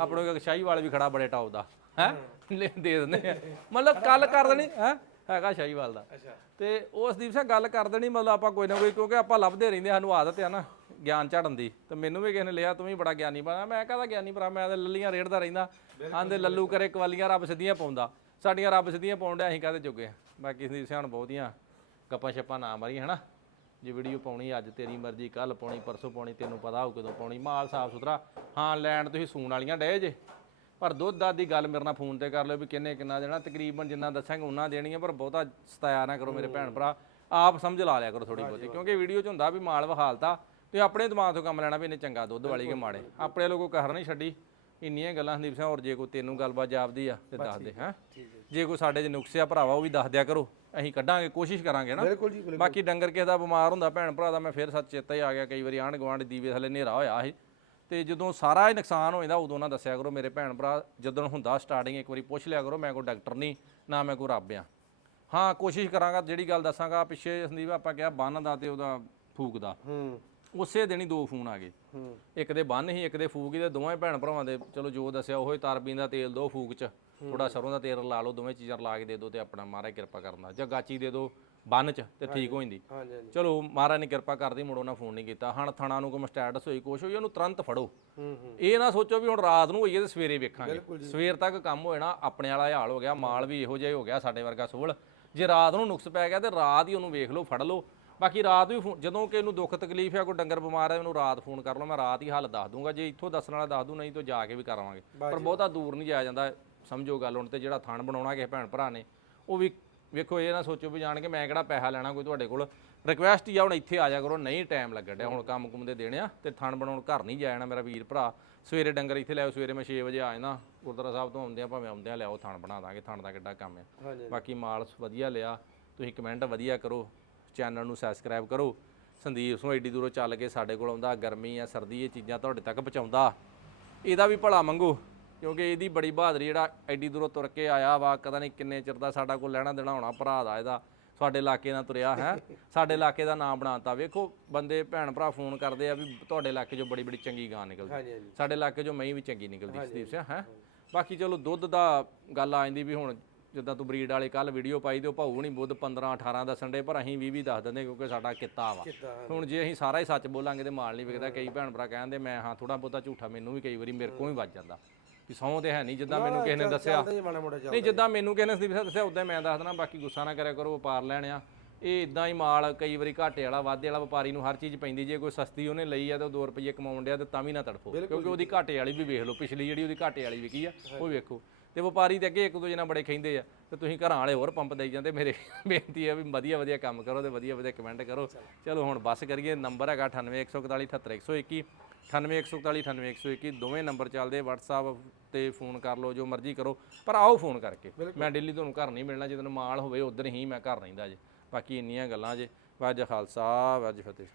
ਆਪਣੇ ਕੋਲ ਇੱਕ ਸ਼ਾਹੀ ਵਾਲ ਵੀ ਖੜਾ ਬੜੇ ਟੌਪ ਦਾ। ਹੈ? ਦੇ ਦਿੰਦੇ ਆ। ਮਤਲਬ ਕੱਲ ਕਰ ਦੇਣੀ ਹੈ? ਹੈਗਾ ਸ਼ਾਹੀਵਾਲ ਦਾ। ਅੱਛਾ। ਤੇ ਉਸ ਦਿਵਸ ਗੱਲ ਕਰ ਦੇਣੀ ਮਤਲਬ ਆਪਾਂ ਕੋਈ ਨਾ ਕੋਈ ਕਿਉਂਕਿ ਆਪਾਂ ਲੱਭਦੇ ਰਹਿੰਦੇ ਹਾਂ, ਸਾਨੂੰ ਆਦਤ ਆ ਨਾ ਗਿਆਨ ਝੜਨ ਦੀ। ਤੇ ਮੈਨੂੰ ਵੀ ਕਿਸੇ ਨੇ ਲਿਆ ਤੂੰ ਵੀ ਬੜਾ ਗਿਆਨੀ ਬਣਾ। ਮੈਂ ਕਹਦਾ ਗਿਆਨੀ ਭਰਾ? ਮੈਂ ਤਾਂ ਲੱਲੀਆਂ ਰੇੜਦਾ ਰਹਿੰਦਾ। ਆਂਦੇ ਲੱਲੂ ਕਰੇ ਕਵਾਲੀਆਂ ਰੱਬ ਸਿੱਧੀਆਂ ਪਾਉਂਦਾ। ਸਾਡੀਆਂ ਰੱਬ ਸਿੱਧੀਆਂ ਪਾਉਣ ਡਿਆ ਅਸੀਂ ਕਾਹਦੇ ਜੋਗੇ ਬਾਕੀ ਸੰਦੀਪ ਸਿੰਘ ਹੁਣ ਬਹੁਤੀਆਂ ਗੱਪਾਂ ਛੱਪਾਂ ਨਾ ਮਾਰੀਆਂ ਹਨਾ? ਜੇ ਵੀਡੀਓ ਪਾਉਣੀ ਅੱਜ, ਤੇਰੀ ਮਰਜ਼ੀ ਕੱਲ ਪਾਉਣੀ, ਪਰਸੋਂ ਪਾਉਣੀ, ਤੈਨੂੰ ਪਤਾ ਹੋਊ ਕਦੋਂ ਪਾਉਣੀ। ਮਾਲ ਸਾਫ਼ ਸੁਥਰਾ। ਹਾਂ, ਲੈਣ ਤੁਸੀਂ ਸੂਣ ਵਾਲੀਆਂ ਡਏ ਜੇ। ਪਰ ਦੁੱਧ ਦਾ ਦੀ ਗੱਲ ਮੇਰੇ ਨਾਲ ਫੋਨ ਤੇ ਕਰ ਲਿਓ ਵੀ ਕਿੰਨੇ ਕਿੰਨਾ ਦੇਣਾ। ਤਕਰੀਬਨ ਜਿੰਨਾ ਦੱਸਾਂਗੇ ਉਹਨਾਂ ਦੇਣੀ ਹੈ ਪਰ ਬਹੁਤਾ ਸਤਾਇਆ ਨਾ ਕਰੋ ਮੇਰੇ ਭੈਣ ਭਰਾ। ਆਪ ਸਮਝ ਲਾ ਲਿਆ ਕਰੋ ਥੋੜੀ ਬਹੁਤੀ। ਕਿਉਂਕਿ ਵੀਡੀਓ 'ਚ ਹੁੰਦਾ ਵੀ ਮਾਲ ਵਹਾਲਤਾ। ਤੇ ਆਪਣੇ ਦਿਮਾਗ ਤੋਂ ਕੰਮ ਲੈਣਾ ਵੀ ਇਹਨੇ ਚੰਗਾ ਦੁੱਧ ਵਾਲੀ ਕੇ ਮਾੜੇ। ਆਪਣੇ ਲੋਕੋ ਕਹਿਰ ਨਹੀਂ ਛੱਡੀ। ਇੰਨੀਆਂ ਗੱਲਾਂ ਸੰਦੀਪ ਸਿੰਘ ਹੋਰ ਜੇ ਕੋਈ ਤੈਨੂੰ ਗੱਲਬਾਤ ਜਾਪਦੀ ਆ ਤੇ ਦੱਸ ਦੇ ਹੈਂ? ਜੇ ਕੋਈ ਸਾਡੇ 'ਚ ਨੁਕਸ ਆ ਭਰਾਵਾ ਉਹ ਵੀ ਦੱਸ ਦਿਆ ਕਰੋ। ਅਸੀਂ ਕੱਢਾਂਗੇ ਕੋਸ਼ਿਸ਼ ਕਰਾਂਗੇ ਨਾ। ਬਿਲਕੁਲ ਜੀ ਬਿਲਕੁਲ। ਬਾਕੀ ਡੰਗਰ ਕਿਸੇ ਦਾ ਬਿਮਾਰ ਹੁੰਦਾ ਭੈਣ ਭਰਾ ਦਾ ਮੈਂ ਫਿਰ ਸੱਚ ਚੇਤਾ ਹੀ ਆ ਗਿਆ ਕਈ ਵਾਰੀ ਆਂਢ ਗੁਆਂਢ ਦੀਵੇ ਥੱਲੇ ਹਨੇਰਾ ਹੋਇਆ ਸੀ। ਤੇ ਜਦੋਂ ਸਾਰਾ ਹੀ ਨੁਕਸਾਨ ਹੋ ਜਾਂਦਾ ਉਦੋਂ ਨਾ ਦੱਸਿਆ ਕਰੋ ਮੇਰੇ ਭੈਣ ਭਰਾ ਜਦੋਂ ਹੁੰਦਾ ਸਟਾਰਟਿੰਗ ਇੱਕ ਵਾਰੀ ਪੁੱਛ ਲਿਆ ਕਰੋ ਮੈਂ ਕੋਈ ਡਾਕਟਰ ਨਹੀਂ ਨਾ ਮੈਂ ਕੋਈ ਰੱਬ ਆ। ਹਾਂ ਕੋਸ਼ਿਸ਼ ਕਰਾਂਗਾ ਜਿਹੜੀ ਗੱਲ ਦੱਸਾਂਗਾ ਪਿੱਛੇ ਸੰਦੀਪ ਆਪਾਂ ਕਿਹਾ ਬੰਨ ਦਾ ਤੇ ਉਹਦਾ ਫੂਕ ਦਾ ਹੂੰ। ਉਸੇ ਦਿਨ ਹੀ ਦੋ ਫੋਨ ਆ ਗਏ। ਹੂੰ। ਇੱਕ ਦੇ ਬੰਨ ਸੀ ਇੱਕ ਦੇ ਫੂਕ ਸੀ ਤੇ ਦੋਵੇਂ ਭੈਣ ਭਰਾਵਾਂ ਦੇ ਚਲੋ ਜੋ ਦੱਸਿਆ ਉਹੀ ਤਾਰਬੀਨ ਦਾ ਤੇਲ ਦੋ ਫੂਕ ਚ। ਥੋੜਾ ਸਰੋਂ ਦਾ ਤੇਲ ਲਾ ਲਓ ਦੋਵੇਂ ਚੀਜ਼ਾਂ ਲਾ ਕੇ ਦੇ ਦਿਓ ਤੇ ਆਪਣਾ ਮਹਾਰਾਜ ਕਿਰਪਾ ਕਰਨਾ ਜਾਂ ਗਾਚੀ ਦੇ ਦਿਓ ਬੰਨ ਚ ਤੇ ਠੀਕ ਹੋ ਜਾਂਦੀ। ਚਲੋ ਮਹਾਰਾਜ ਨੇ ਕਿਰਪਾ ਕਰਦੀ ਮੁੜ ਉਹਨਾਂ ਫੋਨ ਨਹੀਂ ਕੀਤਾ। ਹਣ ਥਣਾ ਨੂੰ ਕੋਈ ਸਟੇਟਸ ਹੋਈ ਕੁਛ ਹੋਈ ਉਹਨੂੰ ਤੁਰੰਤ ਫੜੋ। ਹੂੰ ਹੂੰ। ਇਹ ਨਾ ਸੋਚੋ ਵੀ ਹੁਣ ਰਾਤ ਨੂੰ ਹੋਈਏ ਤੇ ਸਵੇਰੇ ਵੇਖਾਂਗੇ। ਸਵੇਰ ਤੱਕ ਕੰਮ ਹੋ ਜਾਣਾ ਆਪਣੇ ਵਾਲਾ ਹਾਲ ਹੋ ਗਿਆ ਮਾਲ ਵੀ ਇਹੋ ਜਿਹਾ ਹੀ ਹੋ ਗਿਆ ਸਾਡੇ ਵਰਗਾ ਸੋਲ ਜੇ ਰਾਤ ਨੂੰ ਨੁਕਸ ਪੈ ਗਿਆ ਤੇ ਰਾਤ ਹੀ ਉਹਨੂੰ ਵੇਖ ਲਓ ਫੜ ਲਓ। ਬਾਕੀ ਰਾਤ ਵੀ ਜਦੋਂ ਕਿ ਇਹਨੂੰ ਦੁੱਖ ਤਕਲੀਫ ਹੈ ਕੋਈ ਡੰਗਰ ਬਿਮਾਰ ਹੈ ਉਹਨੂੰ ਰਾਤ ਫੋਨ ਕਰ ਲਓ ਮੈਂ ਰਾਤ ਹੀ ਹੱਲ ਦੱਸ ਦੂੰਗਾ। ਜੇ ਇੱਥੋਂ ਦੱਸਣ ਵਾਲਾ ਦੱਸ ਦੂੰ ਨਹੀਂ ਤਾਂ ਜਾ ਕੇ ਵੀ ਕਰਾਵਾਂਗੇ। ਪਰ ਬਹੁਤਾ ਦੂਰ ਨਹੀਂ ਜਾਇਆ ਜਾਂਦਾ ਸਮਝੋ ਗੱਲ ਹੁਣ ਤੇ ਜਿਹੜਾ ਥਣ ਬਣਾਉਣਾ ਕਿਸੇ ਭੈਣ ਭਰਾ ਨੇ ਉਹ ਵੀ ਵੇਖੋ ਇਹ ਨਾ ਸੋਚੋ ਵੀ ਜਾਣ ਕੇ ਮੈਂ ਕਿਹੜਾ ਪੈਸਾ ਲੈਣਾ ਕੋਈ ਤੁਹਾਡੇ ਕੋਲ। ਰਿਕਵੈਸਟ ਹੀ ਆ ਹੁਣ ਇੱਥੇ ਆ ਜਾ ਕਰੋ ਨਹੀਂ ਟਾਈਮ ਲੱਗਣ ਡਿਆ ਹੁਣ ਕੰਮ ਕੁਮ ਦੇ ਦੇਣੇ ਆ ਤੇ ਥਣ ਬਣਾਉਣ ਘਰ ਨਹੀਂ ਜਾਣਾ ਮੇਰਾ ਵੀਰ ਭਰਾ। ਸਵੇਰੇ ਡੰਗਰ ਇੱਥੇ ਲਿਆਓ ਸਵੇਰੇ ਮੈਂ 6 ਵਜੇ ਆ ਜਾਣਾ ਗੁਰਦੁਆਰਾ ਸਾਹਿਬ ਤੋਂ ਆਉਂਦੇ ਆ ਭਾਵੇਂ ਆਉਂਦੇ ਆ ਲਿਆਓ ਥਣ ਬਣਾ ਦਾਂਗੇ ਥਣ ਦਾ ਕਿੱਡਾ ਕੰਮ ਹੈ ਬਾਕੀ ਮਾਲ ਵਧੀਆ ਲਿਆ ਤੁਸੀਂ ਕਮੈਂਟ ਵਧੀਆ ਕਰੋ। ਚੈਨਲ ਨੂੰ ਸਬਸਕ੍ਰਾਈਬ ਕਰੋ। ਸੰਦੀਪ ਸਿੰਘ ਐਡੀ ਦੂਰੋਂ ਚੱਲ ਕੇ ਸਾਡੇ ਕੋਲ ਆਉਂਦਾ ਗਰਮੀ ਆ ਸਰਦੀ ਇਹ ਚੀਜ਼ਾਂ ਤੁਹਾਡੇ ਤੱਕ ਪਹੁੰਚਾਉਂਦਾ। ਇਹਦਾ ਵੀ ਭਲਾ ਮੰਗੋ ਕਿਉਂਕਿ ਇਹਦੀ ਬੜੀ ਬਹਾਦਰੀ ਜਿਹੜਾ ਐਡੀ ਦੂਰੋਂ ਤੁਰ ਕੇ ਆਇਆ ਵਾ ਕਦਾ ਨਹੀਂ ਕਿੰਨੇ ਚਿਰ ਦਾ ਸਾਡਾ ਕੋਲ ਲੈਣਾ ਦੇਣਾ ਹੋਣਾ ਭਰਾ ਦਾ ਇਹਦਾ ਤੁਹਾਡੇ ਇਲਾਕੇ ਨਾਲ ਤੁਰਿਆ ਹੈ। ਸਾਡੇ ਇਲਾਕੇ ਦਾ ਨਾਮ ਬਣਾਤਾ। ਵੇਖੋ ਬੰਦੇ ਭੈਣ ਭਰਾ ਫੋਨ ਕਰਦੇ ਆ ਵੀ ਤੁਹਾਡੇ ਇਲਾਕੇ 'ਚੋਂ ਬੜੀ ਬੜੀ ਚੰਗੀ ਗਾਂ ਨਿਕਲਦੀ। ਸਾਡੇ ਇਲਾਕੇ 'ਚੋਂ ਮਹੀਂ ਵੀ ਚੰਗੀ ਨਿਕਲਦੀ ਸੰਦੀਪ ਸਿੰਘ ਹੈ? ਬਾਕੀ ਚਲੋ ਦੁੱਧ ਦਾ ਗੱਲ ਆ ਜਾਂਦੀ ਵੀ ਹੁਣ ਜਿੱਦਾਂ ਤੂੰ ਬਰੀਡ ਵਾਲੇ ਕੱਲ ਵੀਡੀਓ ਪਾਈ ਉਹ ਭਾਊ ਨਹੀਂ ਬੁੱਧ 15 18 ਦੱਸਣ ਦੇ ਪਰ ਅਸੀਂ 20 20 ਦੱਸ ਦਿੰਦੇ ਕਿਉਂਕਿ ਸਾਡਾ ਕਿੱਤਾ ਵਾ। ਹੁਣ ਜੇ ਅਸੀਂ ਸਾਰਾ ਹੀ ਸੱਚ ਬੋਲਾਂਗੇ ਤੇ ਮਾਲ ਨਹੀਂ ਵਿਕਦਾ ਕਈ ਭੈਣ ਭਰਾ ਕਹਿੰਦੇ ਮੈਂ ਹਾਂ ਥੋੜਾ ਬਹੁਤਾ ਝੂਠਾ ਮੈਨੂੰ ਵੀ ਕਈ ਵਾਰੀ ਮੇਰੇ ਕੋਲ ਵੀ ਵੱਜ ਜਾਂਦਾ। ਕਿ ਸਹੁੰ ਤੇ ਹੈ ਨਹੀਂ ਜਿੱਦਾਂ ਮੈਨੂੰ ਕਿਸੇ ਨੇ ਦੱਸਿਆ। ਨਹੀਂ ਜਿੱਦਾਂ ਮੈਨੂੰ ਕਿਸੇ ਨੇ ਦੱਸਿਆ ਉਦਾਂ ਮੈਂ ਦੱਸ ਦੇਣਾ ਬਾਕੀ ਗੁੱਸਾ ਨਾ ਕਰਿਆ ਕਰੋ ਵਪਾਰ ਲੈਣ ਆ। ਇਹ ਇਦਾਂ ਹੀ ਮਾਲ ਕਈ ਵਾਰੀ ਘਾਟੇ ਵਾਲਾ ਵਾਧੇ ਵਾਲਾ ਵਪਾਰੀ ਨੂੰ ਹਰ ਚੀਜ਼ ਪੈਂਦੀ ਜੇ ਕੋਈ ਸਸਤੀ ਉਹਨੇ ਲਈ ਆ ਤੇ ਉਹ 2 ਰੁਪਏ ਕਮਾਉਣ ਡਿਆ ਤੇ ਤਾਂ ਵੀ ਨਾ ਤੜਫੋ। ਕਿਉਂਕਿ ਉਹਦੀ ਘਾਟੇ ਵਾਲੀ ਵੀ ਵੇਖ ਲਓ ਪਿਛਲੀ ਜਿਹੜੀ ਉਹਦੀ ਘਾਟੇ ਵਾਲੀ ਵਿਕੀ ਆ ਉਹ ਵੇਖੋ। ਤੇ ਵਪਾਰੀ ਤੇ ਅੱਗੇ ਇੱਕ ਦੂਜੇ ਨਾਲ ਬੜੇ ਕਹਿੰਦੇ ਆ ਤੇ ਤੁਸੀਂ ਘਰਾਂ ਵਾਲੇ ਹੋਰ ਪੰਪ ਦੇਈ ਜਾਂਦੇ ਮੇਰੇ ਬੇਨਤੀ ਹੈ ਵੀ ਵਧੀਆ ਵਧੀਆ ਕੰਮ ਕਰੋ ਤੇ ਵਧੀਆ ਵਧੀਆ ਕਮੈਂਟ ਕਰੋ। ਚਲੋ ਹੁਣ ਬੱਸ ਕਰੀਏ ਨੰਬਰ ਹੈਗਾ 98141 78121 98141 98121 ਦੋਵੇਂ ਨੰਬਰ ਚੱਲਦੇ WhatsApp ਤੇ ਫੋਨ ਕਰ ਲਓ ਜੋ ਮਰਜ਼ੀ ਕਰੋ ਪਰ ਆਓ ਫੋਨ ਕਰਕੇ। ਮੈਂ ਡੇਲੀ ਤੁਹਾਨੂੰ ਘਰ ਨਹੀਂ ਮਿਲਣਾ ਜਦੋਂ ਮਾਲ ਹੋਵੇ ਉਦੋਂ ਹੀ ਮੈਂ ਘਰ ਰਹਿੰਦਾ ਜੇ। ਬਾਕੀ ਇੰਨੀਆਂ ਗੱਲਾਂ ਜੇ। ਵਾਜ ਖਾਲਸਾ ਵਾਜ ਫਤਿਹ।